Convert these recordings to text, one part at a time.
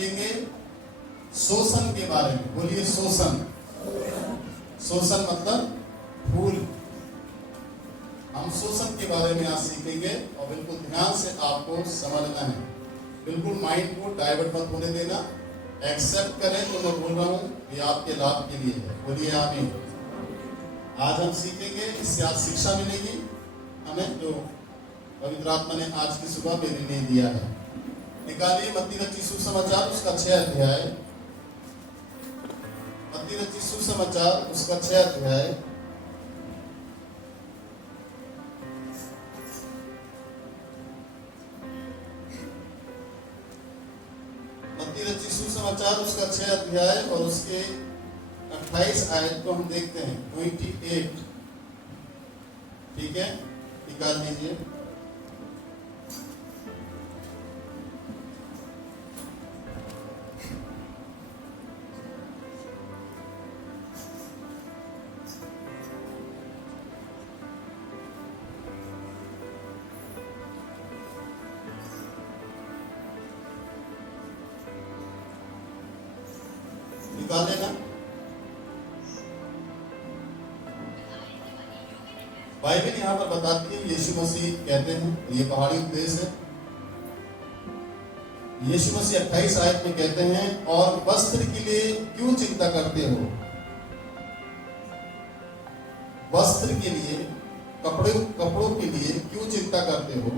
सीखेंगे शोषण के बारे में। बोलिए शोषण। शोषण मतलब फूल। हम शोषण के बारे में आज सीखेंगे और बिल्कुल ध्यान से आपको समझना है। बिल्कुल माइंड को डाइवर्ट मत होने देना। एक्सेप्ट करें तो मैं बोल रहा हूँ ये आपके लाभ के लिए है। बोलिए आमीन। आज हम सीखेंगे, इससे आज शिक्षा मिलेगी हमें जो पवित्र आत्मा ने आज की सुबह मेरे लिए दिया है। निकालिए मत्ती रचित सुसमाचार उसका 6 अध्याय। मत्ती रचित सुसमाचार उसका 6 अध्याय। मत्ती रचित सुसमाचार उसका 6 अध्याय और उसके 28 आयत को हम देखते हैं। 28, ठीक है, निकाल लीजिए। निकाल लेना। बाइबल यहाँ पर बताती है, यीशु मसीह कहते हैं, ये पहाड़ी उपदेश है। यीशु मसीह 28 आयत में कहते हैं, और वस्त्र के लिए क्यों चिंता करते हो? वस्त्र के लिए, कपड़ों के लिए क्यों चिंता करते हो?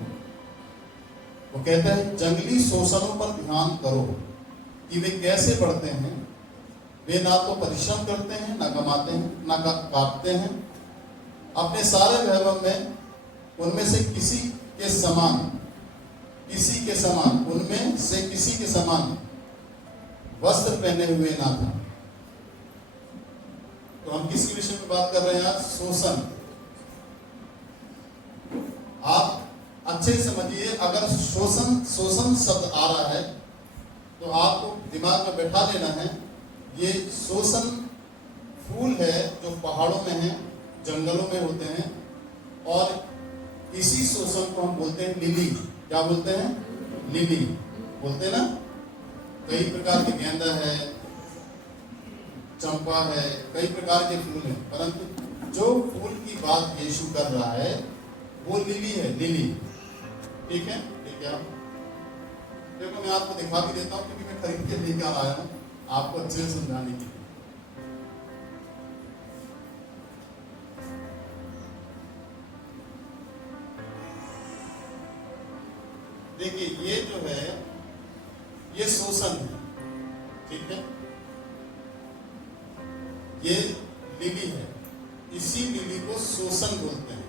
वो कहता है, जंगली शोषणों पर ध्यान करो कि वे कैसे बढ़ते हैं। वे ना तो परिश्रम करते हैं, ना कमाते हैं, ना काटते हैं। अपने सारे वैभव में उनमें से किसी के समान, उनमें से किसी के समान वस्त्र पहने हुए ना था। तो हम किसके विषय में बात कर रहे हैं आज? शोषण। आप अच्छे से समझिए, अगर शोषण शब्द आ रहा है तो आपको दिमाग में बैठा लेना है, ये शोषण फूल है जो पहाड़ों में है, जंगलों में होते हैं, और इसी शोषण को हम बोलते हैं लिली। क्या बोलते हैं? लिली बोलते हैं ना। कई प्रकार के गेंदा है, चंपा है, कई प्रकार के फूल हैं, परंतु जो फूल की बात यीशु कर रहा है वो लिली है, लिली। ठीक है, ठीक है। देखो मैं आपको दिखा भी देता हूँ, क्योंकि मैं खरीद के लेकर आया हूँ आपको अच्छे से समझाने के लिए। देखिए ये जो है ये शोषण है, ठीक है, ये लिली है। इसी लिली को शोषण बोलते हैं।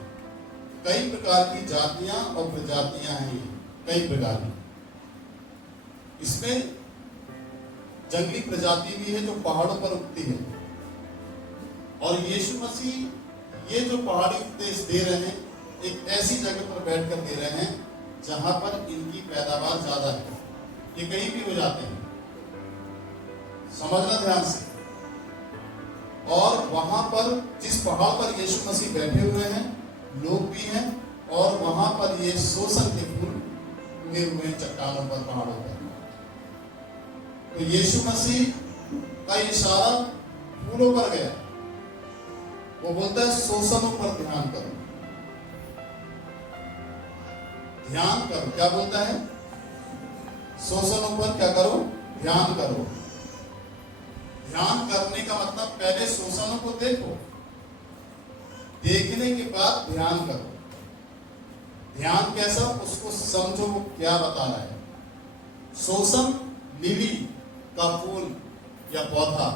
कई प्रकार की जातियां और प्रजातियां हैं, कई प्रकार की। इसमें जंगली प्रजाति भी है जो पहाड़ों पर उगती है, और यीशु मसीह ये जो पहाड़ी उपदेश दे रहे हैं, एक ऐसी जगह पर बैठकर दे रहे हैं जहां पर इनकी पैदावार ज्यादा है। ये कहीं भी हो जाते हैं, समझना ध्यान से। और वहां पर जिस पहाड़ पर यीशु मसीह बैठे हुए हैं, लोग भी हैं, और वहां पर ये शोषण के फूल उगे हुए हैं चट्टानों पर, पहाड़ों पर। तो यीशु मसीह का इशारा फूलों पर गया। वो बोलता है शोषणों पर ध्यान करो, ध्यान करो। क्या बोलता है? शोषणों पर क्या करो? ध्यान करो। ध्यान करने का मतलब पहले शोषणों को देखो, देखने के बाद ध्यान करो। ध्यान कैसा? उसको समझो वो क्या बता रहा है। शोषण लिली का फूल या पौधा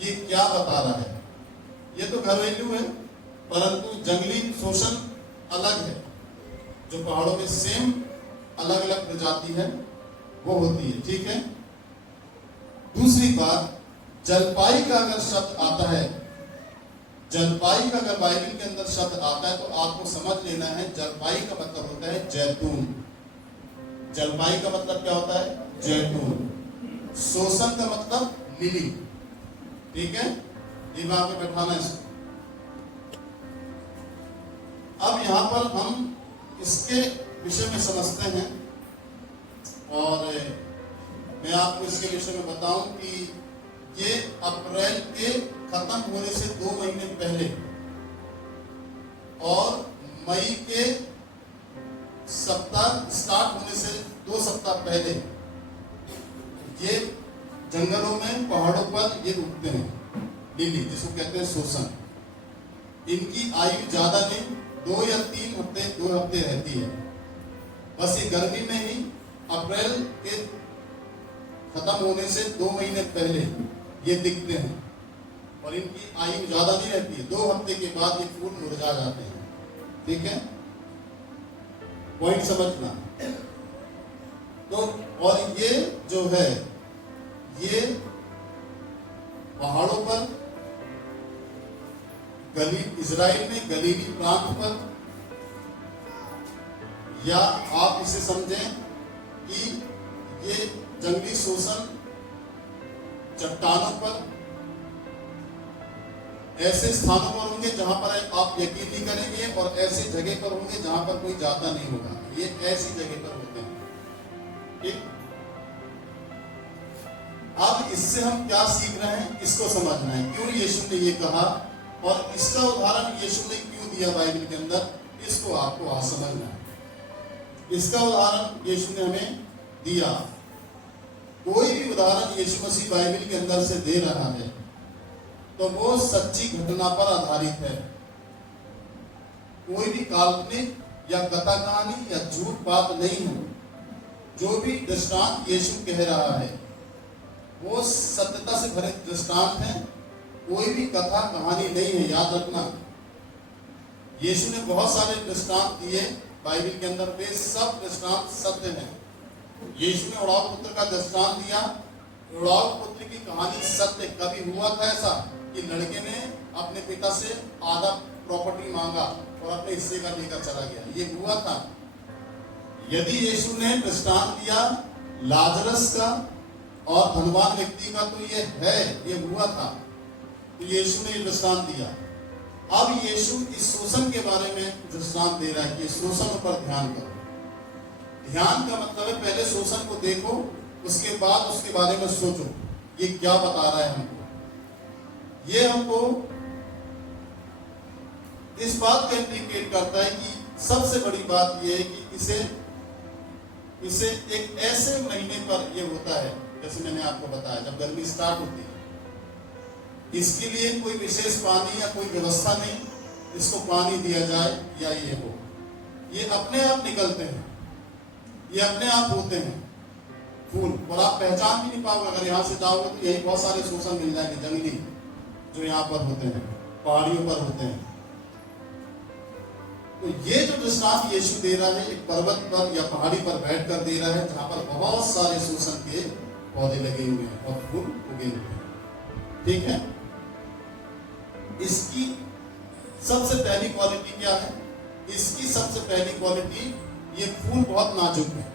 ये क्या बता रहा है? ये तो घरेलू है, परंतु जंगली शोषण अलग है। जो पहाड़ों में सेम अलग अलग प्रजाति है वो होती है, ठीक है। दूसरी बात, जलपाई का अगर शब्द आता है, जलपाई का अगर बाइबल के अंदर शब्द आता है तो आपको समझ लेना है, जलपाई का मतलब होता है जैतून। जलपाई का मतलब क्या होता है? जैतून। शोषण का मतलब लिली, ठीक है। दिमाग में बैठाना इसको। अब यहां पर हम इसके विषय में समझते हैं, और मैं आपको इसके विषय में बताऊं कि ये अप्रैल के खत्म होने से 2 महीने पहले और मई के सप्ताह स्टार्ट होने से 2 सप्ताह पहले ये जंगलों में, पहाड़ों पर ये उगते हैं लिली, जिसको कहते हैं सोसन। इनकी आयु ज्यादा नहीं, 2 या 3 हफ्ते 2 हफ्ते रहती है। बस ये गर्मी में ही अप्रैल के खत्म होने से 2 महीने पहले ये दिखते हैं और इनकी आयु ज्यादा नहीं रहती है। 2 हफ्ते के बाद ये फूल मुरझा जाते हैं। ठीक है, पॉइंट समझना। तो और ये जो है ये पहाड़ों पर, इजराइल में गलीली प्रांत पर, या आप इसे समझें कि ये जंगली शोषण चट्टानों पर, ऐसे स्थानों पर होंगे जहां पर आप यकीन नहीं करेंगे, और ऐसी जगह पर होंगे जहां पर कोई जाता नहीं होगा। ये ऐसी जगह पर होते हैं। ठीक, अब इससे हम क्या सीख रहे हैं, इसको समझना है। क्यों यीशु ने ये कहा और इसका उदाहरण यीशु ने क्यों दिया बाइबल के अंदर, इसको आपको आज समझना है। इसका उदाहरण यीशु ने हमें दिया। कोई भी उदाहरण यीशु मसीह बाइबल के अंदर से दे रहा है तो वो सच्ची घटना पर आधारित है। कोई भी काल्पनिक या कथा कहानी या झूठ बात नहीं है। जो भी दृष्टांत यीशु कह रहा है वो सत्यता से भरे दृष्टांत है, कोई भी कथा कहानी नहीं है। याद रखना, यीशु ने बहुत सारे दृष्टांत दिए बाइबल के अंदर, वे सब दृष्टांत सत्य हैं। यीशु ने उड़ाऊ पुत्र का दृष्टांत दिया, उड़ाऊ पुत्र की कहानी सत्य। कभी हुआ था ऐसा कि लड़के ने अपने पिता से आधा प्रॉपर्टी मांगा और अपने हिस्से का लेकर चला गया, ये हुआ था। यदि यीशु ने दृष्टांत दिया लाजरस का और धनवान व्यक्ति का, तो ये है, ये हुआ था, तो यीशु ने दृष्टांत दिया। अब यीशु इस शोषण के बारे में दृष्टांत दे रहा है कि शोषण पर ध्यान करो। ध्यान का मतलब है पहले शोषण को देखो, उसके बाद उसके बारे में सोचो ये क्या बता रहा है हमको। ये हमको इस बात का इंडिकेट करता है कि सबसे बड़ी बात यह है कि इसे एक ऐसे महीने पर ये होता है, जैसे मैंने आपको बताया, जब गर्मी स्टार्ट होती है। इसके लिए कोई विशेष पानी या कोई व्यवस्था नहीं, इसको पानी दिया जाए या ये हो, ये अपने आप निकलते हैं, ये अपने आप होते हैं फूल, और आप पहचान भी नहीं पाओगे। अगर यहाँ से जाओगे तो यही बहुत सारे शोषण मिल जाएंगे जंगली, जो यहाँ पर होते हैं, पहाड़ियों पर होते हैं। तो ये जो दृष्टांत यीशु दे रहा है, एक पर्वत पर या पहाड़ी पर बैठकर दे रहा है, जहां पर बहुत सारे शोषण के पौधे लगे हुए हैं और फूल उगे हुए हैं। ठीक है, इसकी सबसे पहली क्वालिटी क्या है? इसकी सबसे पहली क्वालिटी, ये फूल बहुत नाजुक है,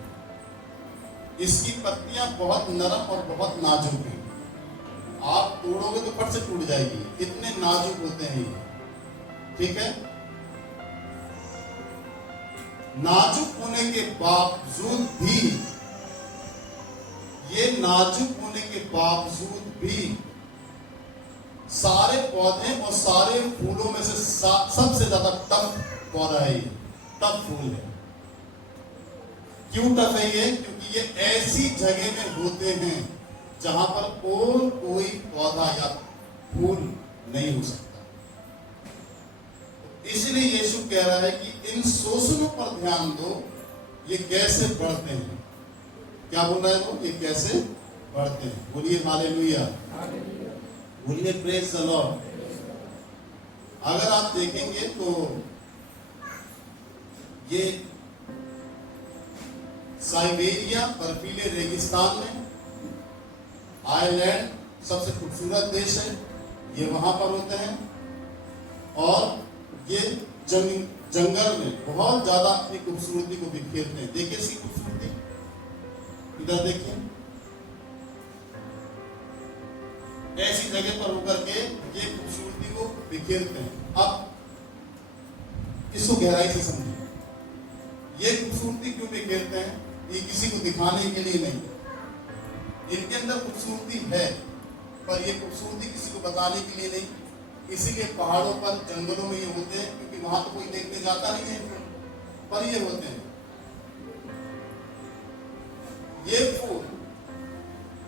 इसकी पत्तियां बहुत नरम और बहुत नाजुक हैं। आप तोड़ोगे तो फट से टूट जाएगी, इतने नाजुक होते हैं ये। ठीक है, नाजुक होने के बावजूद भी, ये नाजुक होने के बावजूद भी सारे पौधे और सारे फूलों में से सबसे ज्यादा टफ पौधा है ये, टफ फूल है। क्यों टफ है ये? क्योंकि ये ऐसी जगह में होते हैं जहां पर और कोई पौधा या फूल नहीं हो सकता। इसलिए यीशु कह रहा है कि इन शोषणों पर ध्यान दो, ये कैसे बढ़ते हैं। क्या बोल रहा है वो? ये कैसे बढ़ते हैं। बोलिए हालेलुया, बोलिए प्रेज द लॉर्ड। अगर आप देखेंगे तो ये साइबेरिया बर्फीले रेगिस्तान में, आयरलैंड सबसे खूबसूरत देश है, ये वहां पर होते हैं। और ये जंगल में बहुत ज्यादा अपनी खूबसूरती को बिखेरते हैं। देखिए इसकी खूबसूरती, इधर देखिए, ऐसी जगह पर होकर के ये खूबसूरती को बिखेरते हैं। अब इसको गहराई से समझिए, ये खूबसूरती क्यों बिखेरते हैं? ये किसी को दिखाने के लिए नहीं, इनके अंदर खूबसूरती है, पर ये खूबसूरती किसी को बताने के लिए नहीं। इसीलिए पहाड़ों पर, जंगलों में ये होते हैं, क्योंकि वहां तो कोई देखने जाता नहीं है, पर ये होते हैं। ये फूल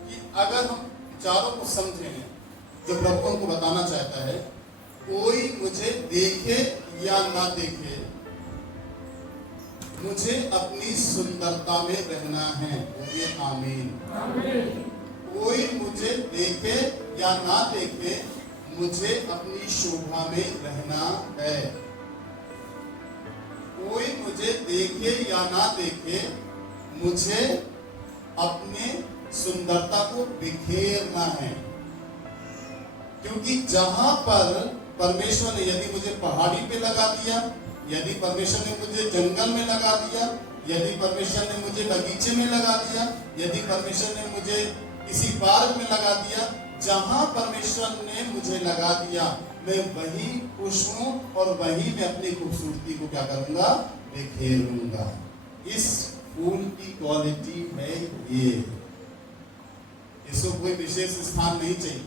कि अगर हम विचारों को समझें जो प्रभु हमको बताना चाहता है, कोई मुझे देखे या ना देखे, मुझे अपनी सुंदरता में रहना है। बोलिए आमीन। कोई मुझे देखे या ना देखे, मुझे अपनी शोभा में रहना है। कोई मुझे देखे या ना देखे, मुझे अपने सुंदरता को बिखेरना है। क्योंकि जहां पर परमेश्वर ने यदि मुझे पहाड़ी पे लगा दिया, यदि परमेश्वर ने मुझे जंगल में लगा दिया, यदि परमेश्वर ने मुझे बगीचे में लगा दिया, यदि परमेश्वर ने मुझे किसी पार्क में लगा दिया, जहां परमेश्वर ने मुझे लगा दिया, मैं वही खुश हूं और वही मैं अपनी खूबसूरती को क्या करूंगा, बिखेरूंगा। इस फूल की क्वालिटी है ये। इसको कोई विशेष स्थान नहीं चाहिए।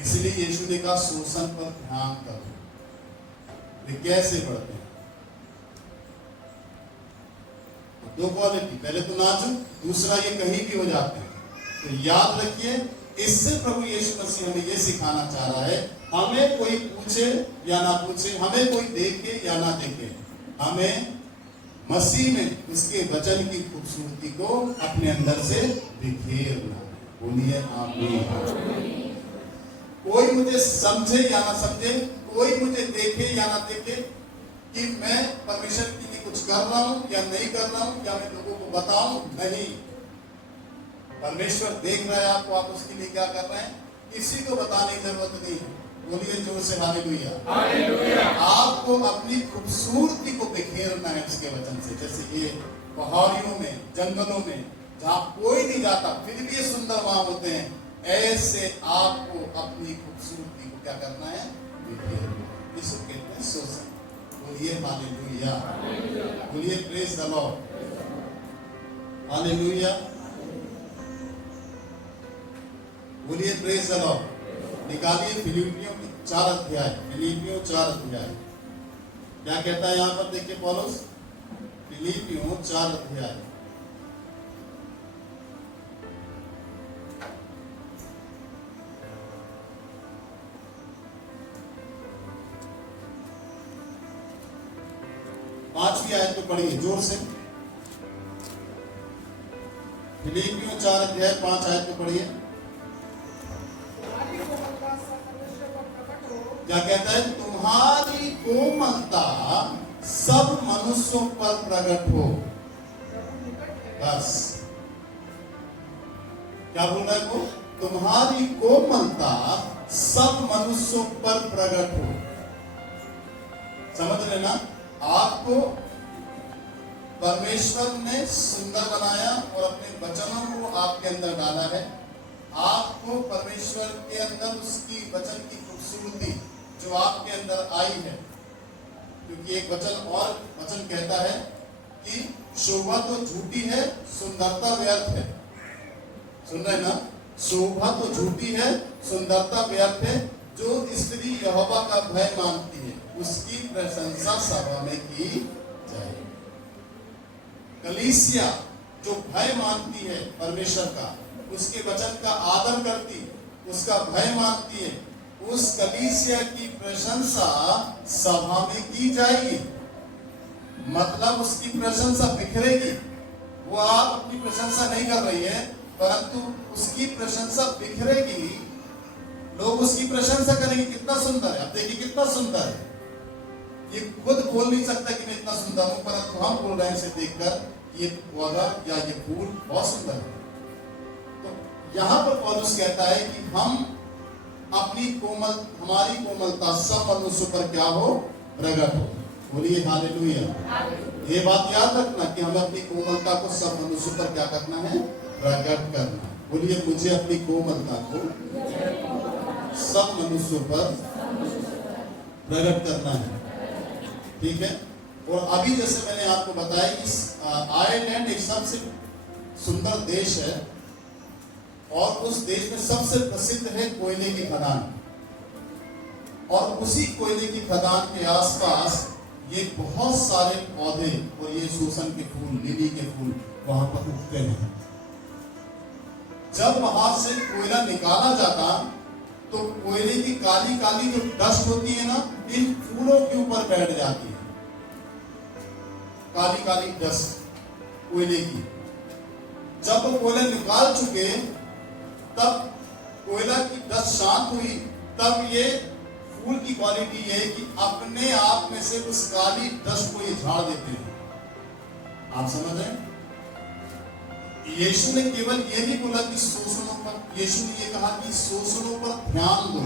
इसलिए यीशु ने कहा शोषण पर ध्यान करो। वे कैसे बढ़ते हैं? दो क्वालिटी, पहले तो नाजुक, दूसरा ये कहीं भी हो जाते हैं। तो याद रखिए, इससे प्रभु यीशु मसीह हमें ये सिखाना चाह रहा है, हमें कोई पूछे या ना पूछे, हमें कोई देखे या ना देखे, हमें मसीह में उसके वचन की खूबसूरती को अपने अंदर से बिखेरना। बोलिए आमीन। कोई मुझे समझे या ना समझे, कोई मुझे देखे या ना देखे कि मैं परमेश्वर के लिए कुछ कर रहा हूं या नहीं कर रहा हूं, या मैं लोगों को बताऊं, नहीं। परमेश्वर देख रहा है आपको, आप उसके लिए क्या कर रहे हैं, किसी को बताने की जरूरत नहीं है। बोलिए जोर से हालेलुया। आपको अपनी खूबसूरती को बिखेरना है उसके वचन से। जैसे ये पहाड़ियों में, जंगलों में, जहां कोई नहीं जाता फिर भी ये सुंदर वहां होते हैं, ऐसे आपको अपनी खूबसूरती को क्या करना है, बिखेरना। इसको कहते हैं शोषण। बोलिए हालेलुया। बोलिए प्रेज द लॉर्ड। हालेलुया। बोलिए प्रेज द लॉर्ड। निकालिए फिलिपियों 4 अध्याय, फिलिपियों 4 अध्याय क्या कहता है यहां पर, देखिए पौलुस, फिलिपियों 4 अध्याय पांचवी आयत को पढ़िए जोर से। फिलिपियों 4 अध्याय 5 आयत को पढ़िए। क्या कहता है, तुम्हारी कोमलता सब मनुष्यों पर प्रकट हो। बस क्या बोल रहा है वो, तुम्हारी कोमलता सब मनुष्यों पर प्रकट हो। समझ रहे ना, आपको परमेश्वर ने सुंदर बनाया और अपने वचनों को आपके अंदर डाला है। आपको परमेश्वर के अंदर उसकी वचन की खूबसूरती जो आपके अंदर आई है, क्योंकि एक वचन और वचन कहता है कि शोभा तो झूठी है, सुंदरता व्यर्थ है। सुन रहे ना, शोभा तो झूठी है, सुंदरता व्यर्थ है। जो स्त्री यहोवा का भय मानती है, उसकी प्रशंसा सभा में की जाएगी। कलीसिया जो भय मानती है परमेश्वर का, उसके वचन का आदर करती, उसका भय मानती है, उस कलीसिया की प्रशंसा सभा में की जाएगी। मतलब उसकी प्रशंसा बिखरेगी। वो आप अपनी प्रशंसा नहीं कर रही है, परंतु उसकी प्रशंसा बिखरेगी। लोग उसकी प्रशंसा करेंगे, कितना सुंदर है। आप देखिए कितना सुंदर है। ये खुद बोल नहीं सकता कि मैं इतना सुंदर हूं, परंतु हम बोल रहे हैं इसे देखकर, ये पौधा या ये फूल बहुत सुंदर है। तो यहां पर पौलुस कहता है कि हम अपनी हमारी कोमलता सब मनुष्यों पर क्या हो, प्रकट हो। बोलिए हालेलुया। ये बात याद रखना कि हमें अपनी कोमलता को सब मनुष्यों पर क्या करना है, प्रकट करना। बोलिए मुझे अपनी कोमलता को सब मनुष्यों पर प्रकट करना है। ठीक है। और अभी जैसे मैंने आपको बताया कि आयरलैंड एक सबसे सुंदर देश है, और उस देश में सबसे प्रसिद्ध है कोयले की खदान। और उसी कोयले की खदान के आसपास ये बहुत सारे पौधे और ये सूसन के फूल, लिली के फूल वहां पर उगते हैं। जब वहां से कोयला निकाला जाता तो कोयले की काली काली जो डस्ट होती है ना, इन फूलों के ऊपर बैठ जाती है, काली काली डस्ट कोयले की। जब वो कोयला निकाल चुके तब कोयला की डस्ट शांत हुई, तब ये फूल की क्वालिटी ये है कि अपने आप में से उस काली डस्ट को ये झाड़ देते हैं। आप समझ रहे हैं? यीशु ने केवल ये नहीं बोला कि शोषणों पर, यीशु ने ये कहा कि शोषणों पर ध्यान दो,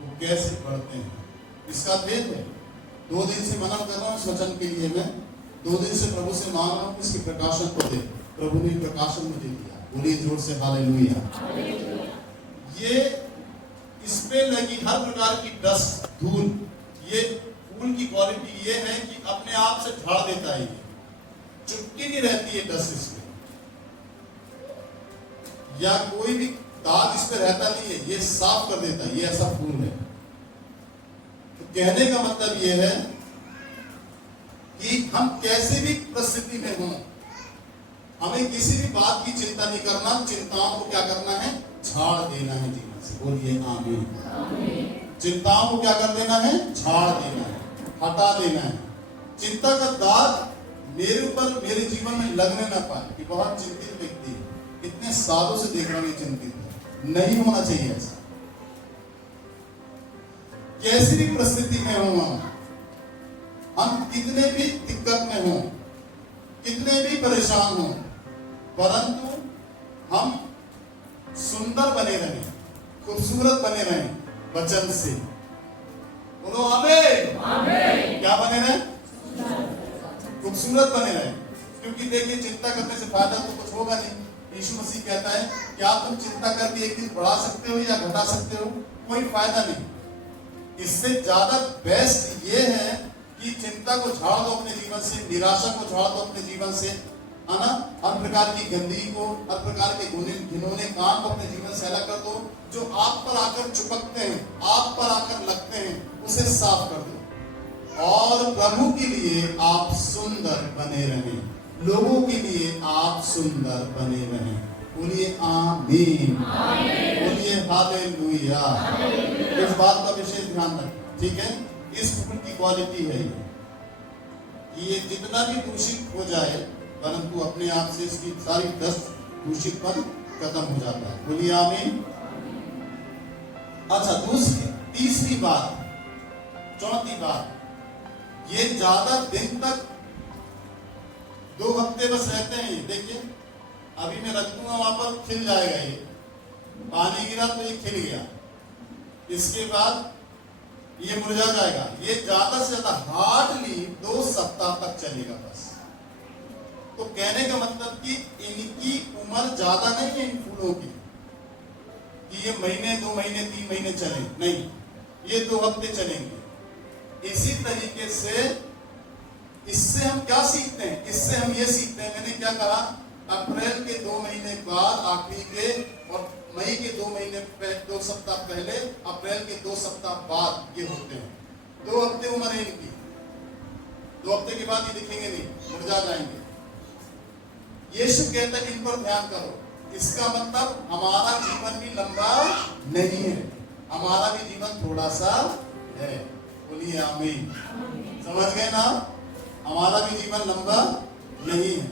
वो कैसे बढ़ते हैं, इसका भेद है। 2 दिन से मना कर रहा हूं इस वचन के लिए, मैं 2 दिन से प्रभु से मांग रहा हूं इसके प्रकाशन को दे। प्रभु ने प्रकाशन मुझे दिया, बोलिए जोर से हालेलुया। ये इस पे लगी हर प्रकार की डस्ट, धूल, ये फूल की क्वालिटी ये है कि अपने आप से झाड़ देता है, ये चुपकी नहीं रहती है डस्ट इसमें, या कोई भी दाग इस पे रहता नहीं है, ये साफ कर देता है, ये ऐसा फूल है। तो कहने का मतलब ये है कि हम कैसे भी परिस्थिति में हों, हमें किसी भी बात की चिंता नहीं करना, चिंताओं को क्या करना है, झाड़ देना है जीवन से। बोलिए आमीन। चिंताओं को क्या कर देना है, झाड़ देना है, हटा देना है। चिंता का दाग मेरे ऊपर, मेरे जीवन में लगने ना पाए कि बहुत चिंतित व्यक्ति, इतने सालों से देख रहा हूं चिंतित है, नहीं होना चाहिए ऐसा। कैसी भी परिस्थिति में हो, हम कितने भी दिक्कत में हो, कितने भी परेशान हो, परंतु हम सुंदर बने रहें, खूबसूरत बने रहें वचन से। बोलो आमीन। क्या बने रहें? खूबसूरत बने रहें। क्योंकि देखिए चिंता करने से फायदा तो कुछ होगा नहीं। यीशु मसीह कहता है क्या तुम चिंता करके एक दिन बढ़ा सकते हो या घटा सकते हो? कोई फायदा नहीं। इससे ज्यादा बेस्ट ये है कि चिंता को झाड़ दो अपने जीवन से, निराशा को झाड़ दो अपने जीवन से, है ना। हर प्रकार की गंदगी को, हर प्रकार के घिनौने काम को अपने जीवन से अलग कर दो। जो आप पर आकर चिपकते हैं, आप पर आकर लगते हैं, उसे साफ कर दो और प्रभु के लिए आप सुंदर बने रहें, लोगों के लिए आप सुंदर बने रहें। बोलिए आमीन, बोलिए हालेलुया। इस बात का विशेष ध्यान रखें, ठीक है। इस फूल की क्वालिटी है ये जितना भी दूषित हो जाए, परंतु अपने आप से इसकी सारी डस्ट दूषितपन खत्म हो जाता है। बोलिए आमीन। अच्छा, तीसरी बात, चौथी बात, ये ज्यादा दिन तक 2 हफ्ते बस रहते हैं। देखिए अभी मैं रख दूंगा वहां पर, खिल जाएगा, ये पानी गिरा तो ये खिल गया, इसके बाद ये मुरझा जाएगा। ये ज्यादा से ज्यादा हार्डली 2 सप्ताह तक चलेगा बस। तो कहने का मतलब कि इनकी उम्र ज्यादा नहीं है इन फूलों की कि ये महीने, 2 महीने, 3 महीने चले, नहीं, ये 2 हफ्ते चलेंगे। इसी तरीके से इससे हम क्या सीखते हैं? इससे हम ये सीखते हैं, मैंने क्या कहा, अप्रैल के 2 महीने बाद, आखिरी के, और मई के 2 महीने 2 सप्ताह पहले, अप्रैल के 2 सप्ताह बाद ये होते हैं। 2 हफ्ते उम्र है इनकी, 2 हफ्ते के बाद ये दिखेंगे नहीं, मुरझा जाएंगे। यीशु कहता है इन पर ध्यान करो। इसका मतलब हमारा जीवन भी लंबा नहीं है, हमारा भी जीवन थोड़ा सा है। बोलिए आमीन। समझ गए ना? हमारा भी जीवन लंबा नहीं है।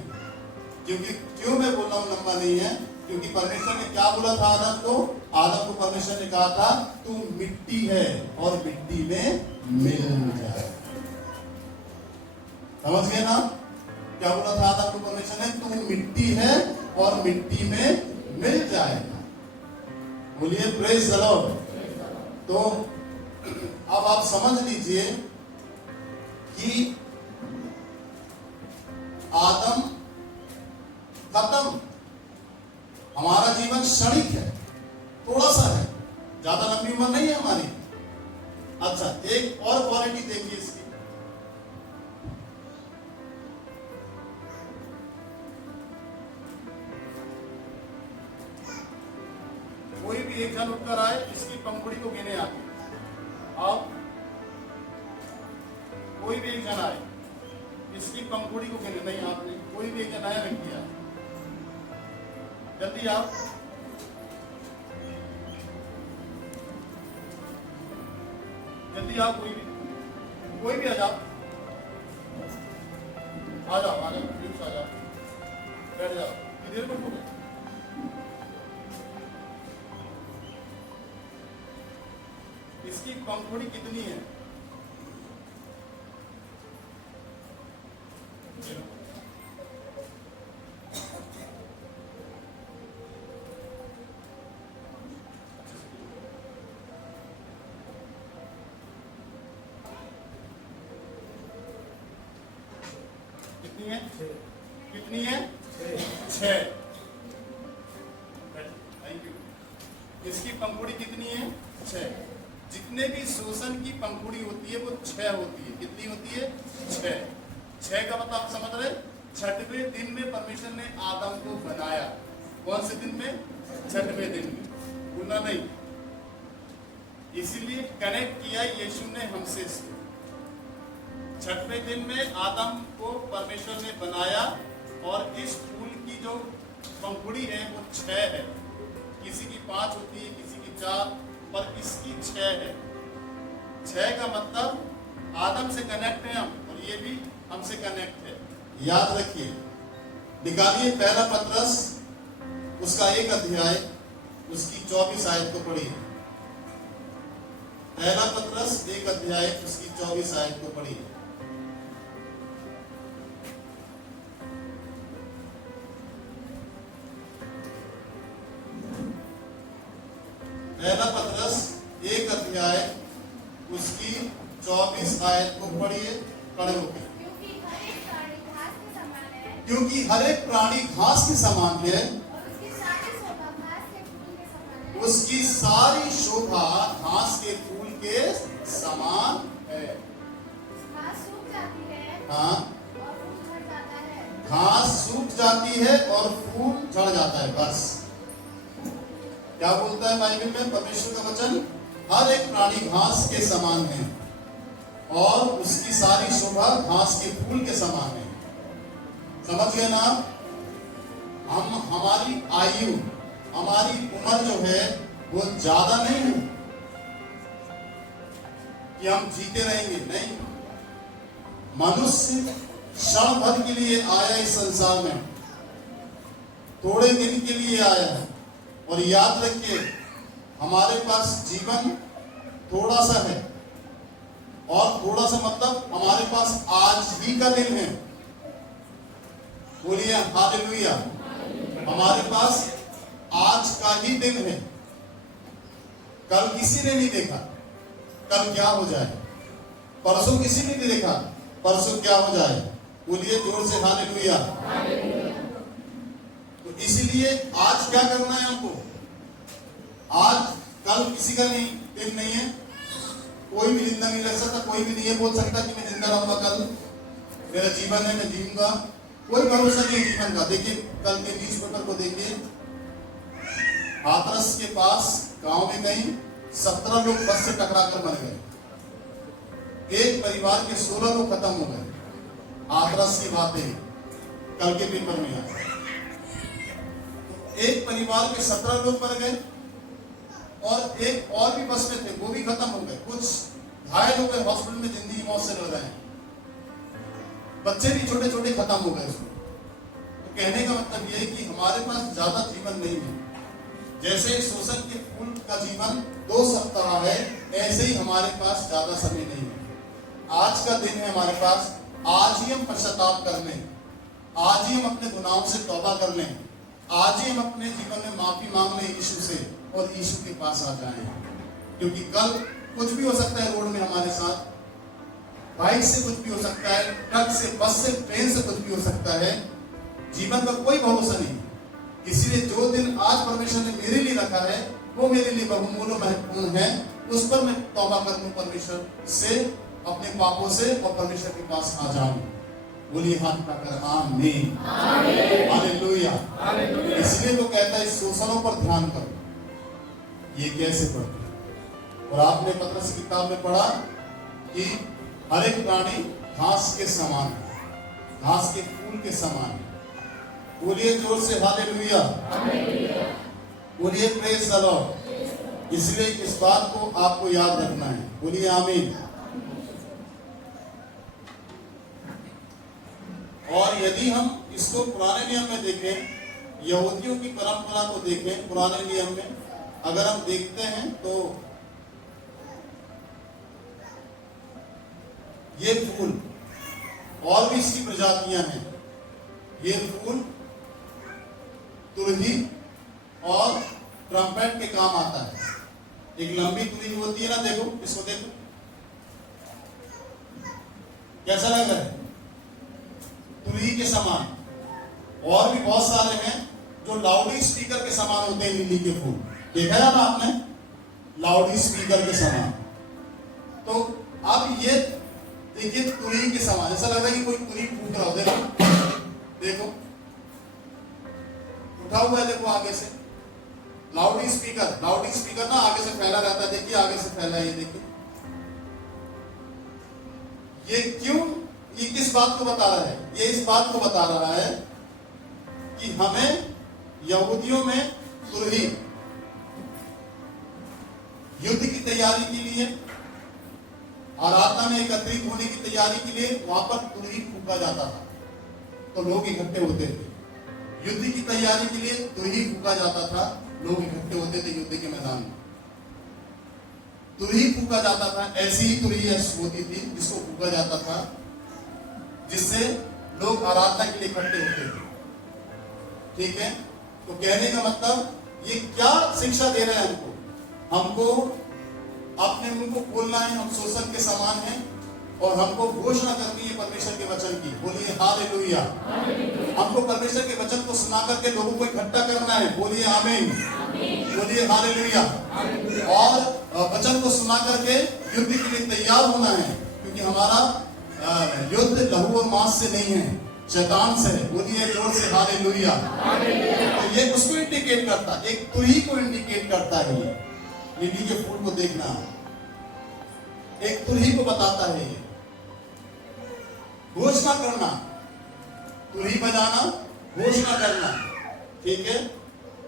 क्योंकि क्यों मैं बोल रहा हूं लंबा नहीं है? क्योंकि परमेश्वर ने क्या बोला था आदम को? आदम को परमेश्वर ने कहा था तू मिट्टी है और मिट्टी में मिल जाए। समझ गए ना? क्या बोला था आदम को परमेश्वर ने? तू मिट्टी है और मिट्टी में मिल जाएगा। बोलिए प्रेज द लॉर्ड। तो अब आप समझ लीजिए कि आदम खत्म, हमारा जीवन क्षणिक है, थोड़ा सा है, ज्यादा लंबी उम्र नहीं है हमारी। अच्छा, एक और क्वालिटी देखिए इसकी। एक जन उठकर आए, इसकी पंखुड़ी को गिने आके। आओ, कोई भी एक जन आए, इसकी पंखुड़ी को गिने। नहीं, आपने कोई भी एक जन आया, व्यक्ति आया, जल्दी आओ, जल्दी आओ, कोई भी आ जाओ, आ जाओ, आ जाओ, प्लीज आ जाओ, बैठ जाओ। किधर बैठोगे? इसकी पंखुड़ी कितनी है? कितनी है? कितनी है? 6। Thank you. इसकी पंखुड़ी कितनी है? 6। जितने भी शोषण की पंखुड़ी होती है वो 6 होती है। कितनी होती है? 6। 6 का मतलब आप समझ रहे? 6वें दिन में परमेश्वर ने आदम को बनाया। कौन से दिन में? 6वें दिन में। भूलना नहीं। इसीलिए कनेक्ट किया यीशु ने हमसे। 6वें दिन में आदम को परमेश्वर ने बनाया और इस फूल की जो पंखुड़ी है वो 6 है। किसी की 5 होती है, किसी की 4, पर इसकी 6 है। 6 का मतलब आदम से कनेक्ट है हम, और ये भी हमसे कनेक्ट है। याद रखिए, निकालिए पहला पत्रस उसका 1 अध्याय उसकी 24 आयत को पढ़िए। पहला पत्रस 1 अध्याय उसकी 24 आयत को पढ़िए। पहला पत्रस 1 अध्याय उसकी 24 आयत को पढ़िए, खड़े होकर। क्योंकि हर एक प्राणी घास के समान है, उसकी सारी शोभा घास के फूल के समान है। हाँ, घास सूख जाती है और फूल झड़ जाता है, बस। क्या बोलता है बाइबल में परमेश्वर का वचन? हर एक प्राणी घास के समान है और उसकी सारी शोभा घास के फूल के समान है। समझ गए ना? हमारी आयु, हमारी उम्र जो है वो ज्यादा नहीं है कि हम जीते रहेंगे, नहीं। मनुष्य क्षण भर के लिए आया इस संसार में, थोड़े दिन के लिए आया है। और याद रखिए, हमारे पास जीवन थोड़ा सा है, और थोड़ा सा मतलब हमारे पास आज ही का दिन है। बोलिए हालेलुया। हमारे पास आज का ही दिन है। कल किसी ने नहीं देखा कल क्या हो जाए, परसों किसी ने नहीं देखा परसों क्या हो जाए। बोलिए जोर से हालेलुया। तो इसीलिए आज क्या करना है हमको? आज कल किसी का नहीं दिन नहीं है। कोई भी जिंदा नहीं रह सकता, कोई भी नहीं है बोल सकता कि मैं जिंदा रहूंगा, कल मेरा जीवन है, मैं जीऊंगा। कोई भरोसा नहीं जीवन का। देखिए कल के न्यूज़पेपर को देखिए, हाथरस के पास गांव में कहीं 17 लोग बस से टकराकर मर गए। एक परिवार के 16 लोग खत्म हो गए। हाथरस की बातें कल के पेपर में आई। एक परिवार के 17 लोग मर गए और एक और भी बस में थे, वो भी खत्म हो गए। कुछ घायल हो गए, हॉस्पिटल में जिंदगी मौत से लड़ रहे हैं। बच्चे भी छोटे छोटे खत्म हो गए उसमें। तो कहने का मतलब यह है कि हमारे पास ज्यादा जीवन नहीं है। जैसे शोषण के फूल का जीवन 2 सप्ताह है, ऐसे ही हमारे पास ज्यादा समय नहीं है। आज का दिन है हमारे पास। आज ही हम पश्चाताप कर लें, आज ही हम अपने गुनाहों से तौबा कर लें, आज ही हम अपने जीवन में माफी मांग लें यीशु से और यीशु के पास आ जाएं। क्योंकि कल कुछ भी हो सकता है। रोड में हमारे साथ बाइक से कुछ भी हो सकता है, ट्रक से, बस से, ट्रेन से कुछ भी हो सकता है। जीवन का कोई भरोसा नहीं। इसीलिए जो दिन आज परमेश्वर ने मेरे लिए रखा है वो मेरे लिए बहुमूल्य महत्वपूर्ण है। उस पर मैं तौबा करूं परमेश्वर से, अपने पापों से, और परमेश्वर के पास आ जाऊं। बोलिए हाथ उठाकर आमीन, हालेलुया। इसलिए वो कहता है शोषणों पर ध्यान करो। ये कैसे पढ़ते? और आपने पतरस की किताब में पढ़ा कि हर एक प्राणी घास के समान है, घास के फूल के समान है। बोलिए जोर से हालेलुया, बोलिए प्रेज द लॉर्ड। इसलिए इस बात को आपको याद रखना है, बोलिए आमीन। और यदि हम इसको पुराने नियम में देखें, यहूदियों की परंपरा को देखें, पुराने नियम में अगर हम देखते हैं तो ये फूल और भी इसकी प्रजातियां हैं। ये फूल तुलसी और ट्रम्पेट के काम आता है। एक लंबी तुलसी होती है ना, देखो इसको, देखो कैसा लग रहा है, तुलसी के समान। और भी बहुत सारे हैं जो लाउड स्पीकर के समान होते हैं, लिली के फूल देखा है ना आपने, लाउड स्पीकर के समान। तो अब ये देखिए तुरही के समान, ऐसा लग रहा है कि कोई तुरही फूक रहा हो। देखो उठा हुआ है, देखो आगे से लाउड स्पीकर ना आगे से फैला रहता है। देखिए आगे से फैला है, ये देखिए। ये क्यों, ये किस बात को बता रहा है? ये इस बात को बता रहा है कि हमें यहूदियों में तुरही युद्ध की तैयारी के लिए, आराधना में एकत्रित होने की तैयारी के लिए वहां पर तुरही फूका जाता था। तो लोग इकट्ठे होते थे युद्ध की तैयारी के लिए, तुरही फूका जाता था, लोग इकट्ठे होते थे युद्ध के मैदान में, तुरही फूका जाता था। ऐसी ही तुरही होती थी जिसको फूका जाता था, जिससे लोग आराधना के लिए इकट्ठे होते थे। ठीक है, तो कहने का मतलब ये क्या शिक्षा दे रहे हैं हमको अपने मुंह को खोलना है, हम शोषण के समान हैं, और हमको घोषणा करनी है परमेश्वर के वचन की। बोलिए हालेलुया। हमको परमेश्वर के वचन को सुना करके लोगों को इकट्ठा करना है। बोलिए आमीन, बोलिए हालेलुया। और वचन को सुना करके युद्ध के लिए तैयार होना है, क्योंकि हमारा युद्ध लहू और मांस से नहीं है, शैतान से है। बोलिए जोर से हालेलुया। तो ये उसको इंडिकेट करता है, एक तुरही को इंडिकेट करता है। ये लिली के फूल को देखना एक तुरही को बताता है। ये घोषणा करना, तुरही बजाना, घोषणा करना। ठीक है,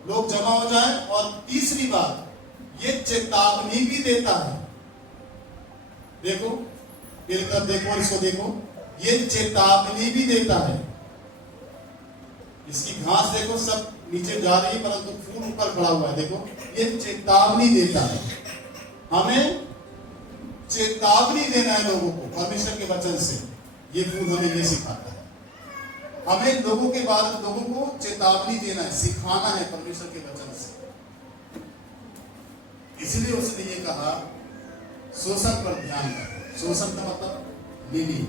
लोग जमा हो जाए। और तीसरी बात, ये चेतावनी भी देता है। देखो मेरी तरफ देखो और इसको देखो, ये चेतावनी भी देता है। इसकी घास देखो सब नीचे जा रही है, परंतु फूल ऊपर खड़ा हुआ है। देखो ये चेतावनी देता है, हमें चेतावनी देना है लोगों को परमेश्वर के वचन से। ये फूल हमें ये सिखाता है, हमें लोगों को चेतावनी देना है, सिखाना है परमेश्वर के वचन से। इसलिए उसने ये कहा शोषण पर ध्यान करें। शोषण का मतलब लिली।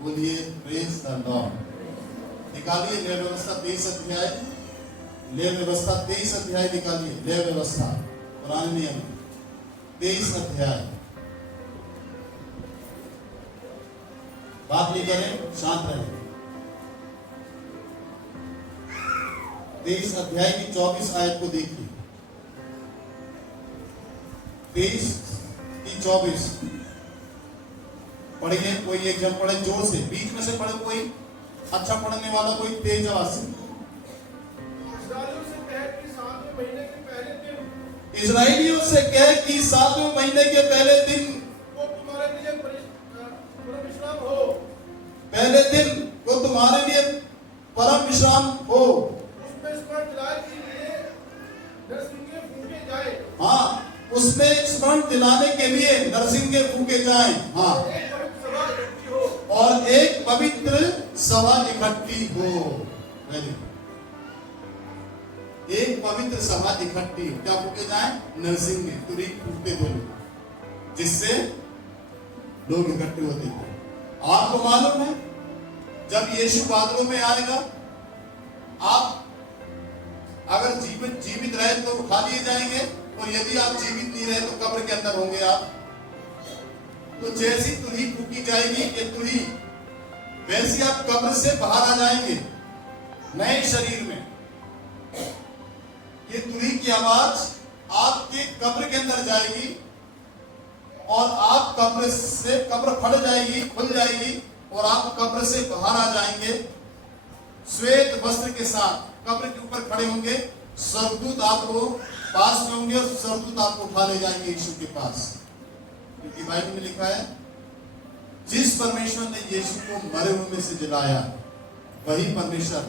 बोलिए प्रेज द लॉर्ड। निकालिए न्याय व्यवस्था 23 अध्याय, न्याय व्यवस्था 23 अध्याय निकालिए। न्याय व्यवस्था पुराने नियम 23 अध्याय। बात नहीं करें, शांत रहें। 23 अध्याय की 24 आयत को देखिए। 23 की 24 पढ़िए। कोई एक जन पढ़े जोर से, बीच में से पढ़े कोई अच्छा पढ़ने वाला, कोई तेज आवाज से। इस्राएलियों से कह कि 7वें महीने के पहले दिन वो तुम्हारे लिए परम विश्राम हो। पहले दिन वो तुम्हारे लिए परम विश्राम हो। उसमें स्मरण दिलाने के लिए नरसिंगे फूके जाए। हाँ, उसमें स्मरण दिलाने के लिए नरसिंगे फूके जाए। हाँ, और एक पवित्र सभा इकट्ठी हो। एक पवित्र सभा इकट्ठी हो। क्या फूके जाए? नरसिंगे, तुरही फूकते थे लोग, जिससे लोग इकट्ठे होते थे। आपको मालूम है जब यीशु बादलों में आएगा, आप अगर जीवित रहे तो उठा लिए जाएंगे, और यदि आप जीवित नहीं रहे तो कब्र के अंदर होंगे आप। तो जैसी तुरही फूकी जाएगी, ये तुरही, वैसे आप कब्र से बाहर आ जाएंगे नए शरीर में। ये तुरही की आवाज आपके कब्र के अंदर जाएगी और आप कब्र फट जाएगी, खुल जाएगी और आप कब्र से बाहर आ जाएंगे श्वेत वस्त्र के साथ। कब्र के ऊपर खड़े होंगे, स्वर्गदूत आपको पास में होंगे और स्वर्गदूत आपको उठा ले जाएंगे यीशु के पास। क्योंकि बाइबल में लिखा है जिस परमेश्वर ने यीशु को मरे हुए में से जिलाया, वही परमेश्वर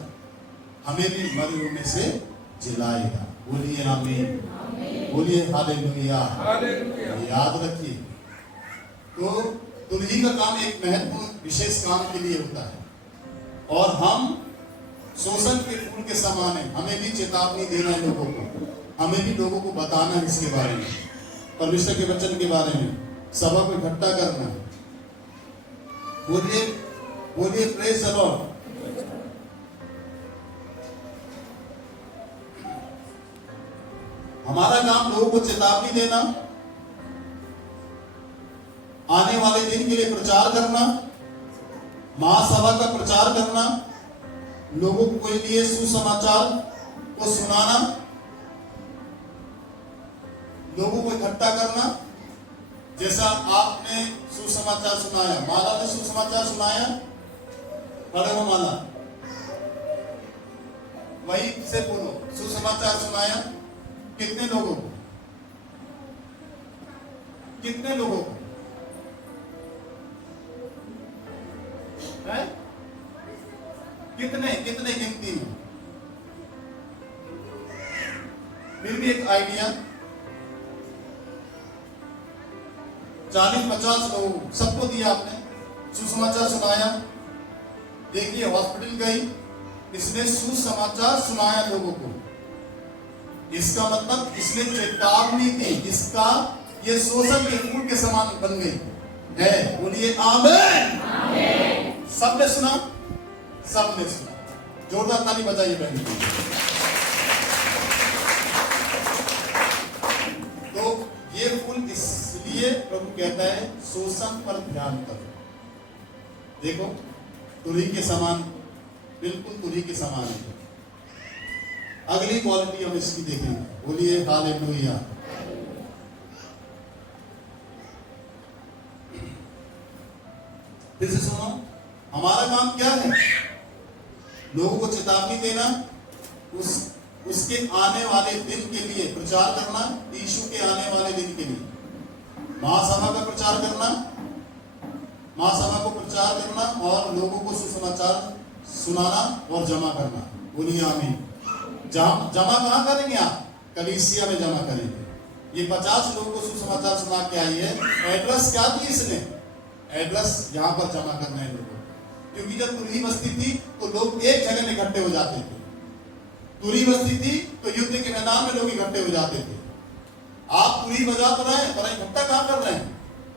हमें भी मरे हुए में से जिलाएगा। बोलिए आमीन, बोलिए हालेलुया। याद रखिए, तो दुल्ही का काम एक महत्वपूर्ण विशेष काम के लिए होता है और हम शोषण के फूल के समान है। हमें भी चेतावनी देना है लोगों को, हमें भी लोगों को बताना है इसके बारे में, परमेश्वर के वचन के बारे में, सभा को इकट्ठा करना। बोलिए बोलिए प्रेज द लॉर्ड। हमारा काम लोगों को चेतावनी देना, आने वाले दिन के लिए प्रचार करना, महासभा का प्रचार करना, लोगों के लिए सुसमाचार को सुनाना, लोगों को इकट्ठा करना। जैसा आपने सुसमाचार सुनाया, माला ने सुसमाचार सुनाया, खड़े हो माला, वही से बोलो, सुसमाचार सुनाया। कितने लोगों को? कितने लोगों को है? कितने कितने गिनती में? फिर भी एक आइडिया, 40-50 लोग सबको दिया आपने, सुसमाचार सुनाया। देखिए हॉस्पिटल गई, इसने सुसमाचार सुनाया लोगों को, इसका मतलब इसने चेतावनी दी, इसका ये शोषण के फूल के समान बन गई है। बोलिए आमीन। सबने सुना, सबने सुना। जोरदार ताली बजाइए बहन। तो ये फूल इसलिए प्रभु कहता है शोषण पर ध्यान करो। देखो तुरही के समान, बिल्कुल तुरही के समान है। अगली क्वालिटी हम इसकी देखेंगे। बोलिए हालेलुया। फिर से सुनो, हमारा काम क्या है? लोगों को चेतावनी देना, उसके आने वाले दिन के लिए प्रचार करना, यीशु के आने वाले दिन के लिए महासभा का प्रचार करना, महासभा को प्रचार करना और लोगों को सुसमाचार सुनाना और जमा करना। बोलिए आमीन। जमा कहाँ करेंगे आप? कलीसिया में जमा करेंगे। ये 50 लोगों को सुसमाचार सुना के आई है। एड्रेस क्या दी इसने? एड्रेस यहाँ पर जमा करना है लोगों, क्योंकि जब तुरही बस्ती थी तो लोग एक जगह में इकट्ठे हो जाते थे। तुरही बस्ती थी तो युद्ध के मैदान में लोग इकट्ठे हो जाते थे। आप तुरही बजा तो रहे हैं, पर इकट्ठा कहाँ कर रहे हैं?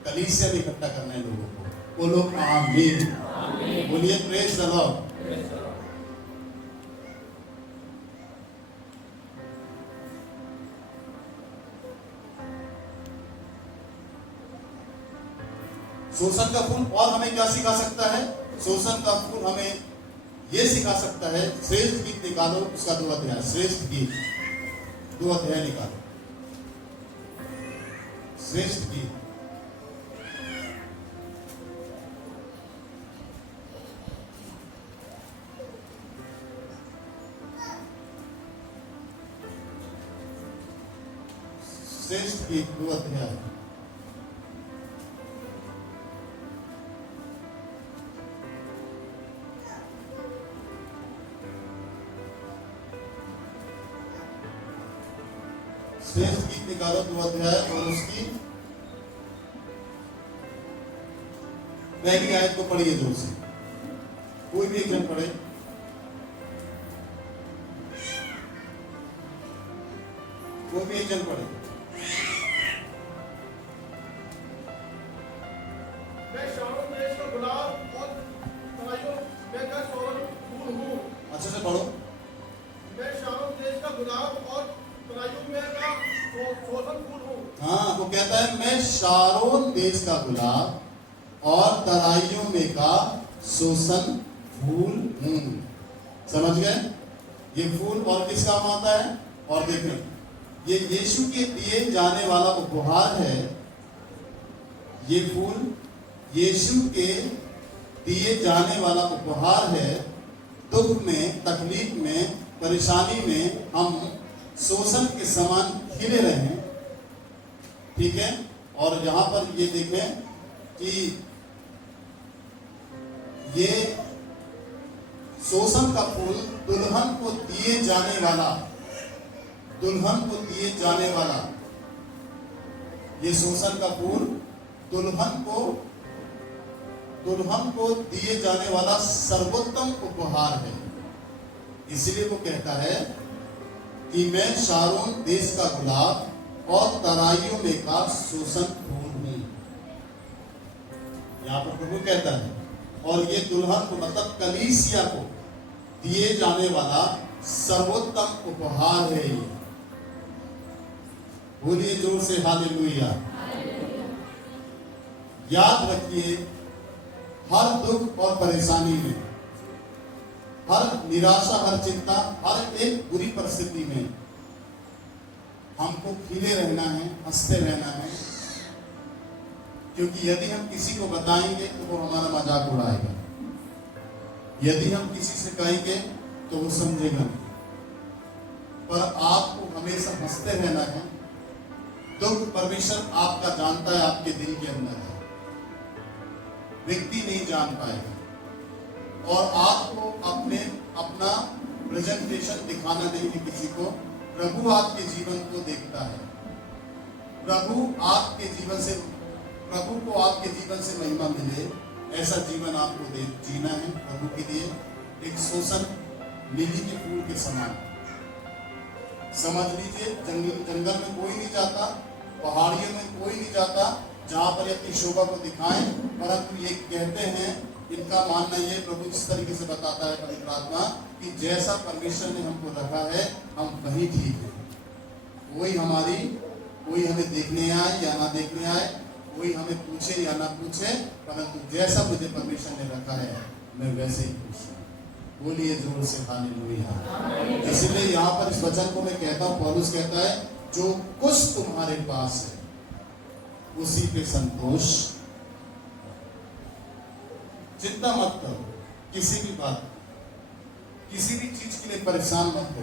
कलीसिया में इकट्ठा करना है लोगों को। वो लोग आमीन। बोलिए प्रेज द लॉर्ड। शोषण का फूल और हमें क्या सिखा सकता है? शोषण का फूल हमें यह सिखा सकता है, श्रेष्ठ गीत निकालो, उसका 2 अध्याय, श्रेष्ठ गीत 2 अध्याय निकालो, श्रेष्ठ गीत। श्रेष्ठ गीत 2 अध्याय। श्रेष्ठ गीत निकालो 2 अध्याय और उसकी पहली आयत को पढ़िए जोर से। कोई भी एक जन पढ़े। कोई भी एक जन पढ़े। मैं शारोन देश का गुलाब और तराइयों में का सोलन फूल हूँ। अच्छे से पढ़ो। मैं शारोन देश का गुलाब और तराइयों में का सोलन फूल हूँ। हाँ, वो कहता है मैं शारोन देश का गुलाब और तराइयों में का शोषण फूल हूँ। समझ गए? ये फूल और किस काम आता है? और देखें, ये यीशु के दिए जाने वाला उपहार है। ये फूल यीशु के दिए जाने वाला उपहार है। दुख में, तकलीफ में, परेशानी में हम शोषण के समान खिले रहें, ठीक है। और यहां पर ये देखें कि ये शोषण का फूल दुल्हन को दिए जाने वाला, दुल्हन को दिए जाने वाला, ये शोषण का फूल दुल्हन को दिए जाने वाला सर्वोत्तम उपहार है। इसलिए वो कहता है कि मैं शारोन देश का गुलाब और तराइयों में का शोषण फूल हूं। यहां पर प्रभु कहता है, और ये दुल्हन को मतलब कलीसिया को दिए जाने वाला सर्वोत्तम उपहार है। ये बोलिए जोर से हालेलुया। याद रखिए, हर दुख और परेशानी में, हर निराशा, हर चिंता, हर एक बुरी परिस्थिति में हमको खिले रहना है, हंसते रहना है। क्योंकि यदि हम किसी को बताएंगे तो वो हमारा मजाक उड़ाएगा, यदि हम किसी से कहेंगे तो वो समझेगा नहीं। पर आपको हमेशा हंसते रहना है। दुख परमेश्वर आपका जानता है, आपके दिल के अंदर है, व्यक्ति नहीं जान पाएगा। और आपको अपना प्रेजेंटेशन दिखाना नहीं है किसी को। प्रभु आपके जीवन को देखता है। प्रभु को आपके जीवन से महिमा मिले, ऐसा जीवन आपको जीना है प्रभु के लिए। एक शोषण लिली के फूल के समान। समझ लीजिए, जंगल में कोई नहीं जाता, पहाड़ियों में कोई नहीं जाता जहां पर अपनी शोभा को दिखाएं, परंतु ये कहते हैं, इनका मानना ये, प्रभु इस तरीके से बताता है पवित्र आत्मा, कि जैसा परमेश्वर ने हमको रखा है हम वही ठीक है। कोई हमें देखने आए या ना देखने आए, कोई हमें पूछे या ना पूछे, परंतु जैसा मुझे परमेश्वर ने रखा है मैं वैसे ही खुश हूं। बोलिए जोर से हालेलुया। इसलिए यहाँ पर इस वचन को मैं कहता हूँ, पौलुस कहता है, जो कुछ तुम्हारे पास है उसी पे संतोष। चिंता मत करो किसी भी बात, किसी भी चीज के लिए परेशान मत हो।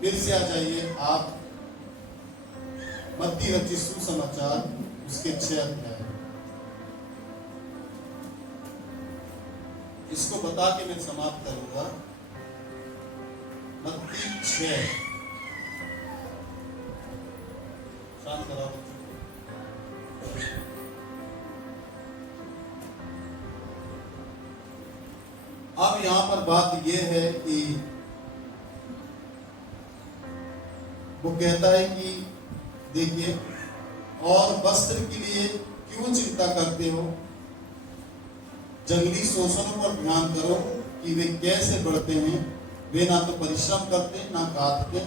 फिर से आ जाइए आप मत्ती रचित सुसमाचार उसके 6 अध्याय। इसको बता के मैं समाप्त करूंगा। मत्ती 6, शांत कराओ। अब यहां पर बात यह है कि वो कहता है कि देखिए, और वस्त्र के लिए क्यों चिंता करते हो? जंगली शोषणों पर ध्यान करो कि वे कैसे बढ़ते हैं। वे ना तो परिश्रम करते ना काटते।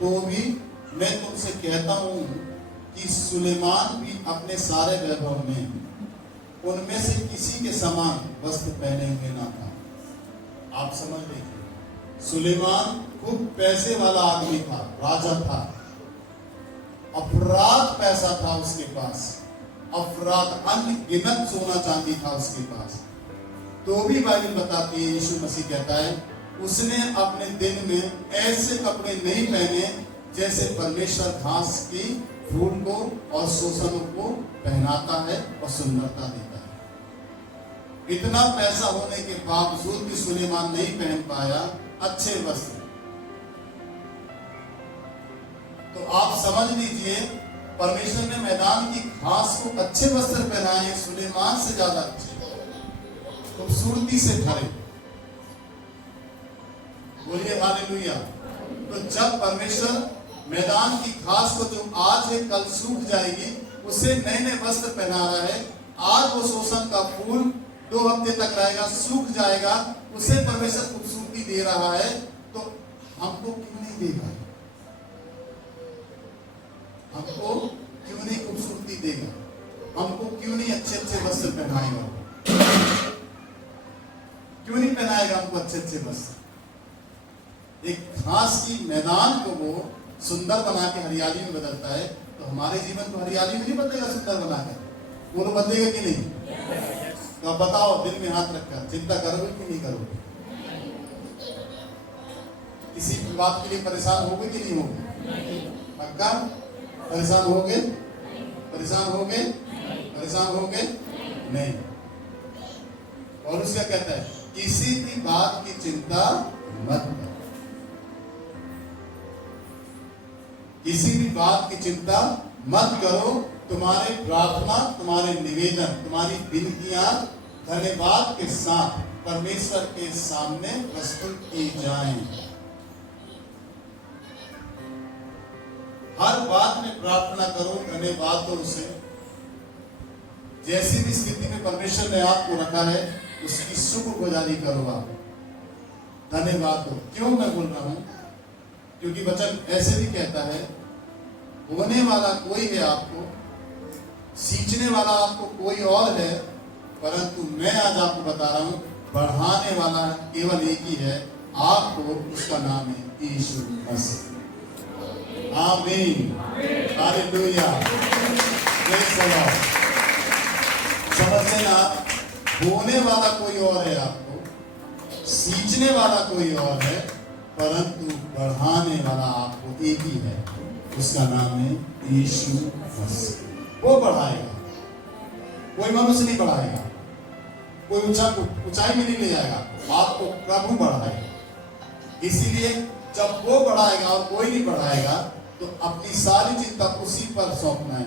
तो भी मैं तुमसे कहता हूं कि सुलेमान भी अपने सारे वैभव में उनमें से किसी के समान वस्त्र पहने हुए ना था। आप समझ लीजिए, सुलेमान खूब पैसे वाला आदमी था, राजा था, अफराद पैसा था उसके पास, अफराद अनगिनत सोना चांदी था उसके पास। तो भी बाइबल बताती है, यीशु मसीह कहता है, उसने अपने दिन में ऐसे कपड़े नहीं पहने जैसे परमेश्वर घास की फूल को और शोषणों को पहनाता है और सुंदरता देता है। इतना पैसा होने के बावजूद भी सुलेमान नहीं पहन पाया अच्छे वस्त्र। तो आप समझ लीजिए, परमेश्वर ने मैदान की घास को अच्छे वस्त्र पहनाए, सुलेमान से ज्यादा अच्छे, खूबसूरती से भरे। बोलिए हालेलुया। तो जब परमेश्वर मैदान की घास को जो आज है कल सूख जाएगी, उसे नए नए वस्त्र पहना रहा है। आज वो शोषण का फूल 2 हफ्ते तक रहेगा, सूख जाएगा, उसे परमेश्वर खूबसूरती दे रहा है। तो हमको क्यों नहीं देगा? हमको क्यों नहीं खूबसूरती देगा? हमको क्यों नहीं अच्छे अच्छे वस्त्र पहनाएगा? क्यों नहीं पहनाएगा हमको अच्छे अच्छे वस्त्र? एक घास की मैदान को वो सुंदर बना के हरियाली में बदलता है, तो हमारे जीवन को हरियाली में नहीं बदलेगा सुंदर बनाकर, वो तो बदलेगा कि नहीं? तो अब बताओ, दिल में हाथ रखकर चिंता करोगे कि नहीं करोगे? किसी बात के लिए परेशान होगे कि नहीं होगे? पक्का परेशान होगे? परेशान होगे? परेशान होगे नहीं। और उसका कहता है किसी भी बात की चिंता मत करो, किसी भी बात की चिंता मत करो, तुम्हारे प्रार्थना, तुम्हारे निवेदन, तुम्हारी विनतियां धन्यवाद के साथ परमेश्वर के सामने प्रस्तुत की जाएं। हर बात में प्रार्थना करो, धन्यवाद दो उसे। जैसी भी स्थिति में परमेश्वर ने आपको रखा है उसकी शुक्रगुजारी करो, आप धन्यवाद दो। क्यों मैं बोल रहा हूं? क्योंकि वचन ऐसे भी कहता है, होने वाला कोई है आपको, सींचने वाला आपको कोई और है, परंतु मैं आज आपको बता रहा हूं, बढ़ाने वाला केवल एक ही है, आपको, उसका नाम है यीशु मसीह। आमीन, हालेलुया, प्रेज़ द लॉर्ड। समझते ना, होने वाला कोई और है आपको, सींचने वाला कोई और है, परंतु बढ़ाने वाला आपको एक ही है, उसका नाम है यीशु मसीह। वो बढ़ाएगा, कोई मनुष्य नहीं बढ़ाएगा, कोई ऊंचाई में नहीं ले जाएगा, आपको प्रभु बढ़ाएगा। इसीलिए जब वो बढ़ाएगा और कोई नहीं बढ़ाएगा, तो अपनी सारी चिंता उसी पर सौंपना है,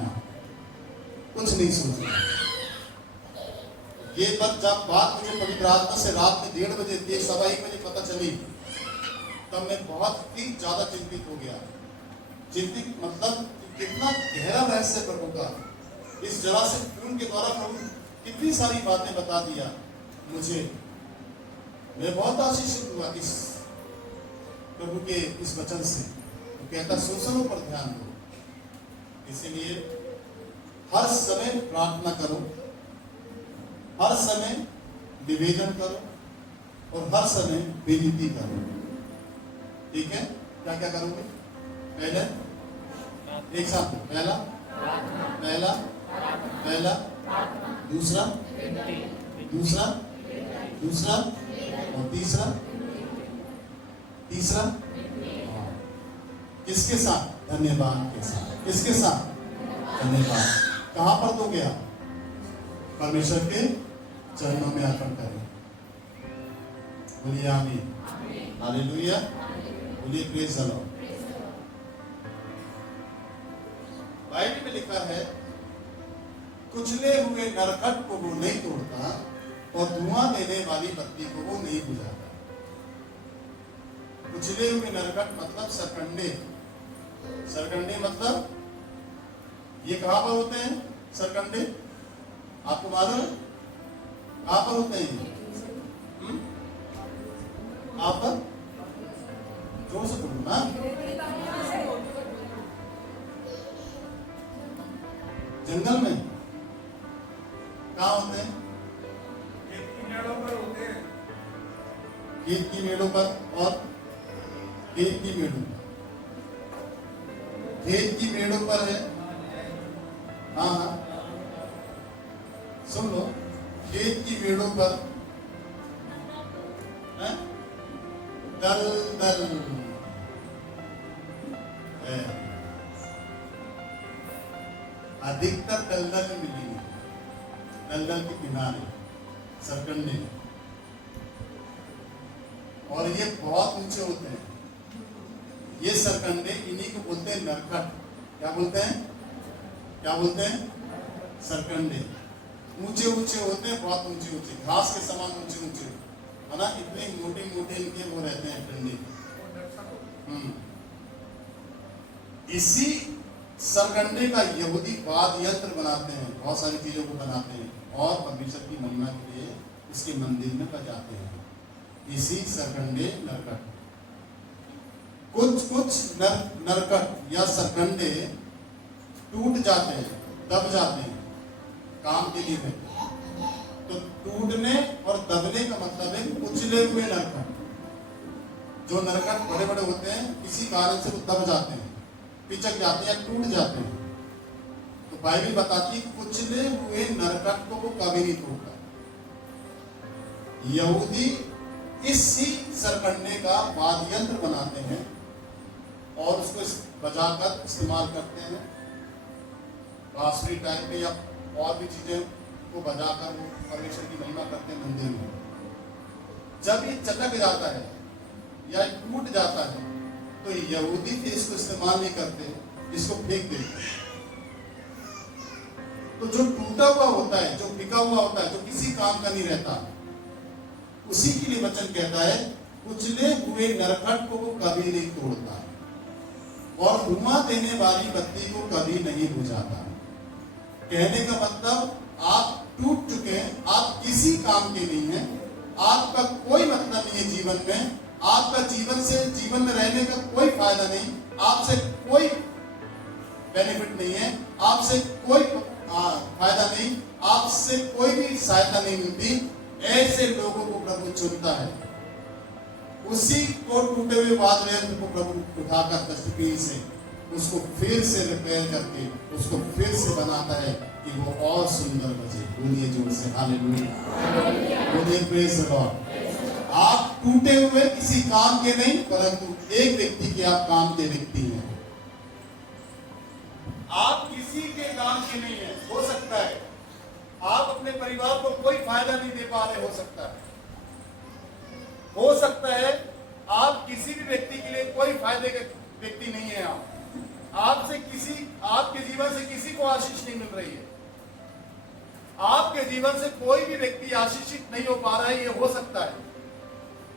कुछ नहीं सोचना। ये बात मुझे पवित्र आत्मा से रात में 1:30 बजे, 1:15 बजे पता चली, तब मैं बहुत ही ज्यादा चिंतित हो गया। चिंतित मतलब कितना गहरा रहस्य प्रभु का, इस जरा से खून के द्वारा प्रभु कितनी सारी बातें बता दिया मुझे। मैं बहुत आशीषित हुआ इस प्रभु के इस वचन से। वो कहता शोषणों पर ध्यान दो, इसीलिए हर समय प्रार्थना करो, हर समय निवेदन करो और हर समय विनती करो। ठीक है? क्या क्या करोगे? पहले एक साथ, पहला, दूसरा और तीसरा किसके साथ? धन्यवाद के साथ। किसके साथ? धन्यवाद। कहां पर दोगे आप? परमेश्वर के चरणों में अर्पण करें। बोलिए आमीन, हालेलुया, बोलिए प्रेज़ द लॉर्ड। बाइबल में लिखा है, कुचले हुए नरकट को वो नहीं तोड़ता और धुआं देने वाली बत्ती को वो नहीं बुझाता। कुचले हुए नरकट मतलब सरकंडे। सरकंडे मतलब ये कहां पर होते हैं सरकंडे? आपको मालूम है कहां पर होते हैं? आप पर जोर से बोलो ना। जंगल में कहाँ होते हैं? खेत की मेड़ों पर होते हैं। खेत की मेड़ों पर और खेत की मेड़ों, खेत की मेड़ों पर है। हाँ हाँ, सुन लो, खेत की मेड़ों पर है दल दल है, अधिकतर दलदल मिलेंगे, दलदल के किनारे सरकंडे, और ये बहुत ऊंचे होते हैं। ये सरकंडे, इन्हीं को बोलते हैं नरकट। क्या बोलते हैं? क्या बोलते हैं? सरकंडे। ऊंचे ऊंचे होते हैं, बहुत ऊंचे ऊंचे, घास के समान ऊंचे ऊंचे, है ना? इतने मोटे मोटे इनके वो रहते हैं डंडे। इसी सरकंडे का यहूदी वाद्य यंत्र बनाते हैं, बहुत सारी चीजों को बनाते हैं और परमेश्वर की महिमा के लिए उसके मंदिर में बजाते हैं। इसी सरकंडे नरकट। कुछ नरकट या सरकंडे टूट जाते हैं, दब जाते हैं, काम के लिए तो टूटने और दबने का मतलब है कुचले हुए नरकट। जो नरकट बड़े बड़े होते हैं किसी कारण से वो दब जाते हैं, पिचक जाते हैं या टूट जाते हैं, तो बाइबल बताती है कि कुचले हुए नरकट को वो कभी नहीं टूटता। यहूदी इसी सरकंडे का वाद्य यंत्र बनाते हैं और उसको बजाकर इस्तेमाल करते हैं, बांसुरी टाइप में या और भी चीजें को बजाकर वो परमेश्वर की महिमा करते हैं मंदिर में। जब ये चटक जाता है या टूट जाता है तो यहूदी फिर इसको इस्तेमाल नहीं करते, इसको फेंक देते हैं। तो जो टूटा हुआ होता है, जो बिका हुआ होता है, जो किसी काम का नहीं रहता, उसी के लिए वचन कहता है कुचले हुए नरकट को वो कभी नहीं तोड़ता और धुआं देने वाली बत्ती को कभी नहीं बुझाता। कहने का मतलब आप टूट चुके हैं, आप किसी काम के नहीं हैं, आपका कोई मतलब नहीं है जीवन में, आपका जीवन में रहने का कोई फायदा नहीं, आपसे कोई बेनिफिट नहीं है, आपसे कोई फायदा नहीं, आपसे कोई भी सहायता नहीं मिलती। ऐसे लोगों को प्रभु चुनता है, उसी को टूटे हुए वाद्य यंत्र को प्रभु उठाकर दस्तपीन से उसको फिर से रिपेयर करके उसको फिर से बनाता है कि वो और सुंदर बजे। बोलिए जोर से हालेलुया, बोलिए प्रेज द लॉर्ड। आप टूटे हुए किसी काम के नहीं, परंतु एक व्यक्ति के आप काम के व्यक्ति हैं। आप किसी के काम के नहीं है। हो सकता है आप अपने परिवार को कोई फायदा नहीं दे पा रहे, हो सकता है आप किसी भी व्यक्ति के लिए कोई फायदे के व्यक्ति नहीं है। आपके जीवन से किसी को आशीष नहीं मिल रही है, आपके जीवन से कोई भी व्यक्ति आशीषित नहीं हो पा रहा है। ये हो सकता है,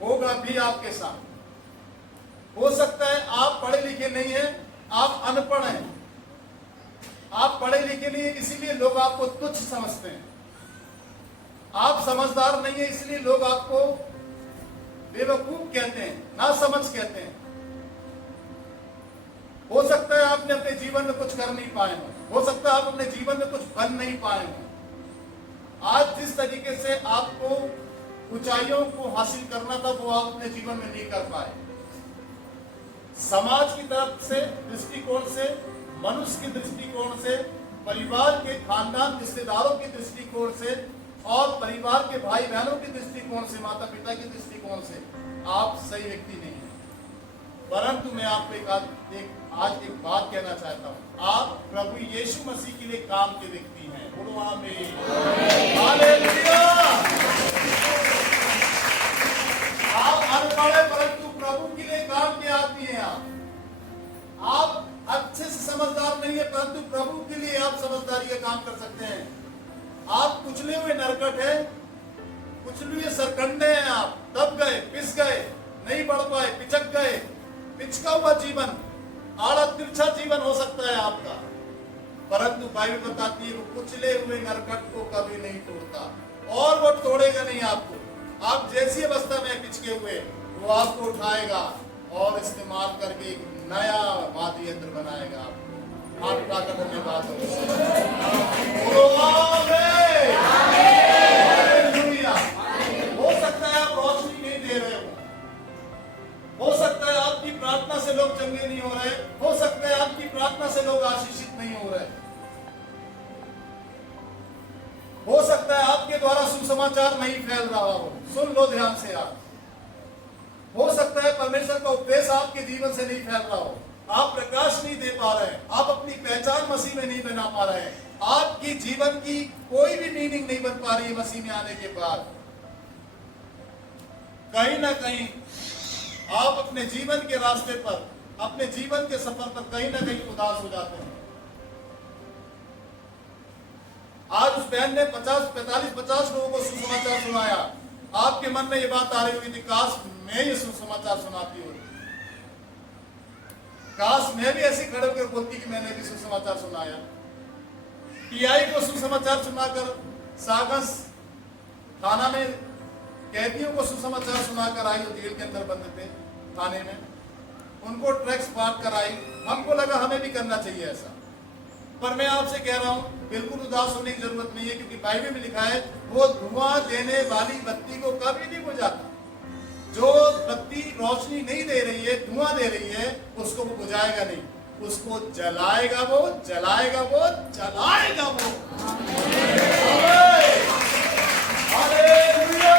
होगा भी आपके साथ। हो सकता है आप पढ़े लिखे नहीं हैं, आप अनपढ़ हैं, आप पढ़े लिखे नहीं है इसीलिए लोग आपको तुच्छ समझते हैं, आप समझदार नहीं है इसलिए लोग आपको बेवकूफ कहते हैं, ना समझ कहते हैं। हो सकता है आपने अपने जीवन में कुछ कर नहीं पाए हो सकता है आप अपने जीवन में कुछ बन नहीं पाए हो। आज जिस तरीके से आपको ऊंचाइयों को हासिल करना था वो आप अपने जीवन में नहीं कर पाए। समाज की तरफ से दृष्टिकोण से, मनुष्य के दृष्टिकोण से, परिवार के खानदान रिश्तेदारों के दृष्टिकोण से और परिवार के भाई बहनों के दृष्टिकोण से, माता पिता के दृष्टिकोण से आप सही व्यक्ति नहीं है। परंतु मैं आपको आज एक बात कहना चाहता हूं, आप प्रभु यीशु मसीह के लिए काम के व्यक्ति हैं। बोलो आमीन, हालेलुया। आप अनपढ़ हैं परंतु प्रभु के लिए काम के आदमी हैं। आप अच्छे से समझदार नहीं है परंतु प्रभु के लिए आप समझदारी का काम कर सकते हैं। आप कुचले हुए नरकट है, कुचले हुए सरकंडे हैं, आप दब गए, पिस गए, नहीं बढ़ पाए, पिचक गए, पिचका हुआ जीवन, आड़ा तिरछा जीवन हो सकता है आपका, परंतु बाइबल बताती है वो कुचले हुए नरकट को कभी नहीं तोड़ता और वो तोड़ेगा नहीं आपको। आप जैसी अवस्था में पिचके हुए वो आपको उठाएगा और इस्तेमाल करके एक नया वाद्य यंत्र बनाएगा आपको। हाथ उठाकर धन्यवाद हो सकता है आप रोशनी नहीं दे रहे हो सकता है आपकी प्रार्थना से लोग चंगे नहीं हो रहे, हो सकता है आपकी प्रार्थना से लोग आशीषित नहीं हो रहे, हो सकता है आपके द्वारा सुसमाचार नहीं फैल रहा हो। सुन लो ध्यान से आप, हो सकता है परमेश्वर का उपदेश आपके जीवन से नहीं फैल रहा हो, आप प्रकाश नहीं दे पा रहे हैं, आप अपनी पहचान मसीह में नहीं बना पा रहे हैं, आपकी जीवन की कोई भी मीनिंग नहीं बन पा रही है मसीह में आने के बाद। कहीं ना कहीं आप अपने जीवन के रास्ते पर, अपने जीवन के सफर पर कहीं ना कहीं उदास हो जाते हैं। आज उस बहन ने 50 लोगों को सुसमाचार सुनाया। आपके मन में ये बात आ रही होगी थी, काश मैं ये सुसमाचार सुनाती हूँ, काश मैं भी ऐसे खड़े होकर बोलती कि मैंने भी सुसमाचार सुनाया। पीआई को सुसमाचार सुनाकर, सागस थाना में कैदियों को सुसमाचार सुनाकर आई, जेल के अंदर बंद थे थाने में, उनको ट्रैक्स बांट कर आई। हमको लगा हमें भी करना चाहिए ऐसा, पर मैं आपसे कह रहा हूं बिल्कुल उदास होने की जरूरत नहीं है, क्योंकि बाइबल में लिखा है वो धुआं देने वाली बत्ती को कभी नहीं बुझाता। जो बत्ती रोशनी नहीं दे रही है, धुआं दे रही है, उसको वो बुझाएगा नहीं, उसको जलाएगा वो, जलाएगा वो, जलाएगा वो। हालेलुया।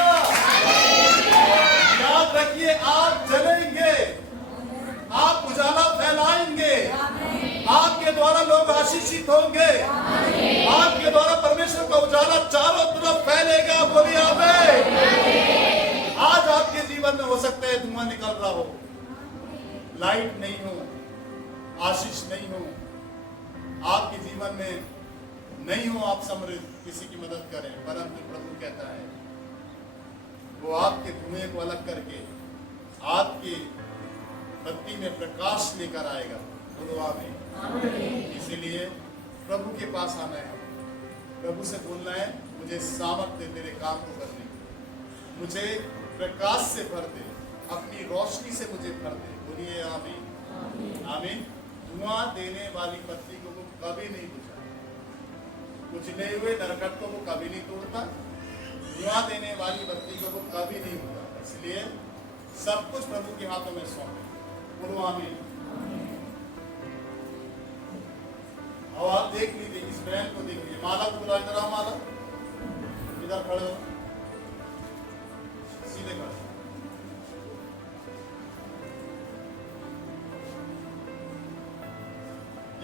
याद रखिए, आप जलेंगे, आप उजाला फैलाएंगे, आपके द्वारा लोग आशीषित होंगे, आपके द्वारा परमेश्वर का उजाला चारों तरफ फैलेगा। बोलिए आमीन। आज आपके जीवन में हो सकता है धुआं निकल रहा हो, लाइट नहीं हो, आशीष नहीं हो, आपके जीवन में नहीं हो, आप समृद्ध, किसी की मदद करें, परंतु प्रभु कहता है वो आपके धुएं को अलग करके आपकी बत्ती में प्रकाश लेकर आएगा। बोलो आमीन। इसीलिए प्रभु के पास आना है, प्रभु से बोलना है, मुझे सामर्थ्य दे तेरे काम को करने, मुझे प्रकाश से भर दे, अपनी रोशनी से मुझे भर दे। बोलिए आमीन। आमीन। धुआं देने वाली बत्ती को वो कभी नहीं बुझा, बुझले हुए नरकट को वो कभी नहीं तोड़ता, धुआं देने वाली बत्ती को वो कभी नहीं बुझाता। इसलिए सब कुछ प्रभु के हाथों में सौंपे। बोलो आमीन। और आप देख लीजिए, इस बहन को देख लीजिए, माला को बुला, इधर आओ माला, इधर खड़े हो, सीधे खड़े।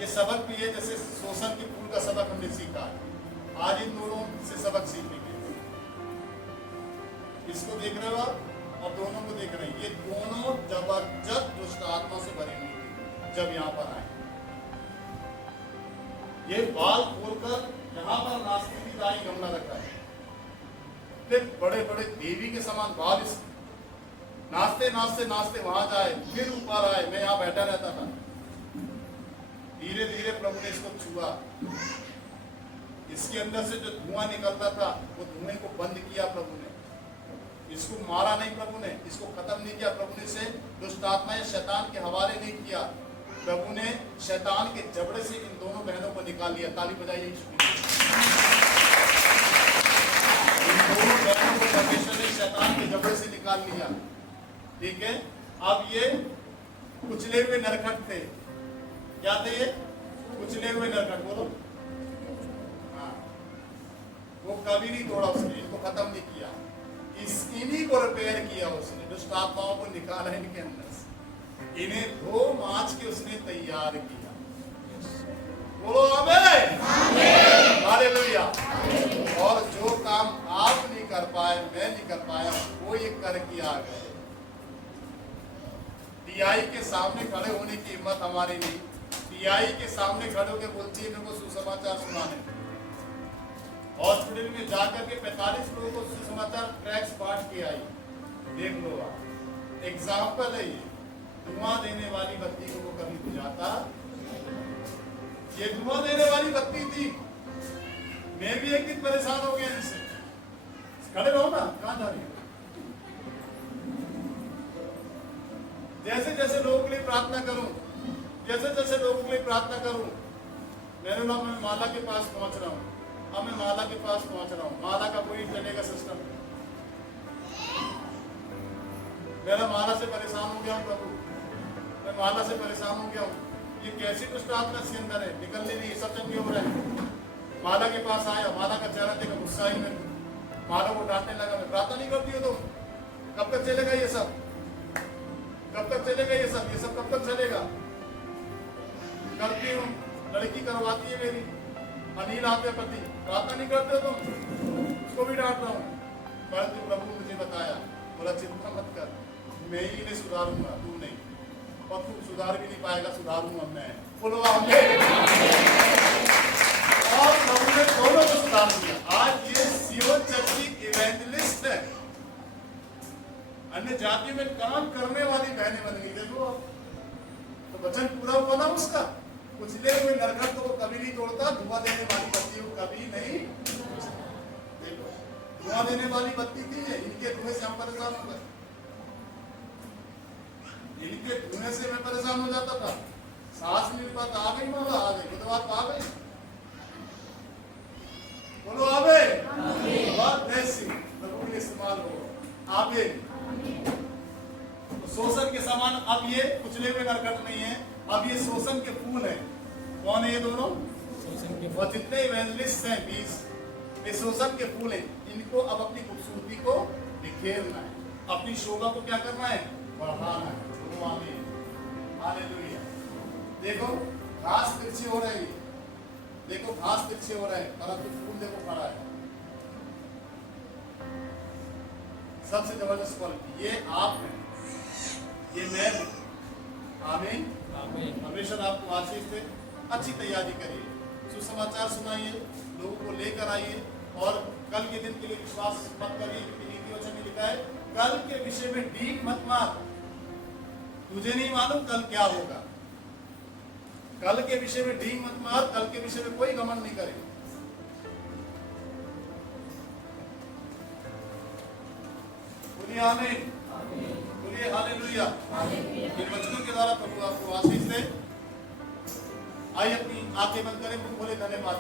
ये सबक भी है, जैसे शोषण के फूल का सबक हमने सीखा है, आज इन दोनों से सबक सीखेंगे। इसको देख रहे हो आप और दोनों को देख रहे हैं, ये दोनों जबरदस्त दुष्ट आत्मा से भरी हुई थी जब यहाँ पर आए। ये बाल खोलकर यहाँ पर नाचती थी, दाई गमला रखा है, फिर बड़े बड़े देवी के समान बाल, इस नाचते नाचते नाचते वहां जाए, फिर ऊपर आए, मैं यहाँ बैठा रहता था। धीरे धीरे प्रभु ने इसको छुआ, इसके अंदर से जो धुआं निकलता था वो धुएं को बंद किया प्रभु ने, इसको मारा नहीं प्रभु ने, इसको खत्म नहीं किया प्रभु ने, इसे दुष्ट आत्मा या शैतान के हवाले नहीं किया। प्रभु ने शैतान के जबड़े से इन दोनों बहनों को निकाल लिया। ताली बजाइए। इन दोनों बहनों को परमेश्वर ने शैतान के जबड़े से निकाल लिया। ठीक है, अब ये कुचले हुए नरकट थे। क्या थे ये? कुचले हुए नरकट। बोलो हाँ, वो कभी नहीं तोड़ा उसने, इनको खत्म नहीं किया, इन्हीं को रिपेयर किया उसने, दुष्ट आत्माओं को निकाला इनके अंदर से, इन्हें धो मांच के उसने तैयार किया। बोलो आमीन। हालेलुया। और जो काम आप नहीं कर पाए, मैं नहीं कर पाया, वो ये करके आ गए। टीआई के सामने खड़े होने की हिम्मत हमारी नहीं, टीआई के सामने खड़े होकर बोलती है मेरे को सुसमाचार सुनाने। हॉस्पिटल में जाकर के 45 लोगों को सुसमाचार ट्रैक्स बांट के आई। देख लो आप, एग्जाम्पल है ये। धुआं देने वाली बत्ती को वो कभी बुझाता, ये धुआं देने वाली बत्ती थी। मैं भी एक दिन परेशान हो गया इनसे। खड़े रहो ना, कहां जा रही हो? जैसे जैसे लोगों के लिए प्रार्थना करूं, जैसे जैसे लोगों के लिए प्रार्थना करूं, मैंने बोला मैं माला के पास पहुंच रहा हूं। अब मैं माला के पास पहुंच रहा हूं, माला का कोई चलेगा सिस्टम। मेरा माला से परेशान हो गया हूं प्रभु, मैं माला से परेशान हो गया हूं। ये कैसी दुष्ट आत्मा इसके अंदर है, निकलने नहीं, सब चंगी हो रहा है। माला के पास आया, माला का चेहरा देखा, गुस्सा ही में माला को डांटने लगा। मैं प्रार्थना नहीं करती हो तुम, कब तक चलेगा ये सब? कब तक चलेगा ये सब? ये सब कब तक चलेगा? करती हूँ, लड़की करवाती है मेरी, अनिल आपके पति, प्रार्थना नहीं करते हो तुम, उसको भी डांट रहा हूँ। परंतु प्रभु मुझे बताया, बोला चिंता मत कर, मैं ही इन्हें सुधारूंगा, तू नहीं, और तू सुधार भी नहीं पाएगा, सुधारूंगा मैं। बोलो आमीन। और प्रभु ने दोनों को सुधार दिया। आज ये सियोन चर्च की इवेंजलिस्ट है, अन्य जातियों में काम करने वाली बहनें बन गई। देखो तो वचन पूरा हुआ ना उसका। कुचले हुए नरकट को वो कभी नहीं तोड़ता, धुआं देने वाली बत्ती को कभी नहीं। देखो धुआं देने वाली बत्ती थी ये, इनके धुएं से हम परेशान हो गए, इनके धुएं से मैं परेशान हो जाता था। सांस नहीं पाता, आ गई माला, आ गई तो आप आ गई। बोलो आमीन। बहुत बेहतरीन, प्रभु के इस्तेमाल हो। आमीन। शोषण के समान। अब ये कुचले हुए नरकट नहीं है, अब ये शोषण के फूल है। कौन है ये दोनों? और जितने इवेंजलिस्ट हैं 20, ये शोषण के फूल हैं। इनको अब अपनी खूबसूरती को बिखेरना है, अपनी शोभा को क्या करना है? बढ़ाना है। हालेलुया। देखो घास तिरछी हो रही है, देखो घास तिरछे हो रहे हैं, परंतु फूल देखो खड़ा है। सबसे जबरदस्त क्वालिटी ये आप हैं, ये मैं हूं। आमीन। परमेश्वर आपको आशीष दे। अच्छी तैयारी करिए, सुसमाचार सुनाइए, लोगों को लेकर आइए, और कल के दिन के लिए विश्वास मत करिए, क्योंकि नीति वचन में लिखा है कल के विषय में डीप मत मार। तुझे नहीं मालूम कल क्या होगा। कल के विषय में डीप मत मार, कल के विषय में कोई घमंड नहीं करे। बोलिए आमीन, बोलिए हालेलुया। इन वचनों के द्वारा प्रभु आपको आशीष दे। आइए अपनी आंखें बंद करें, मुंह खोले, धन्यवाद।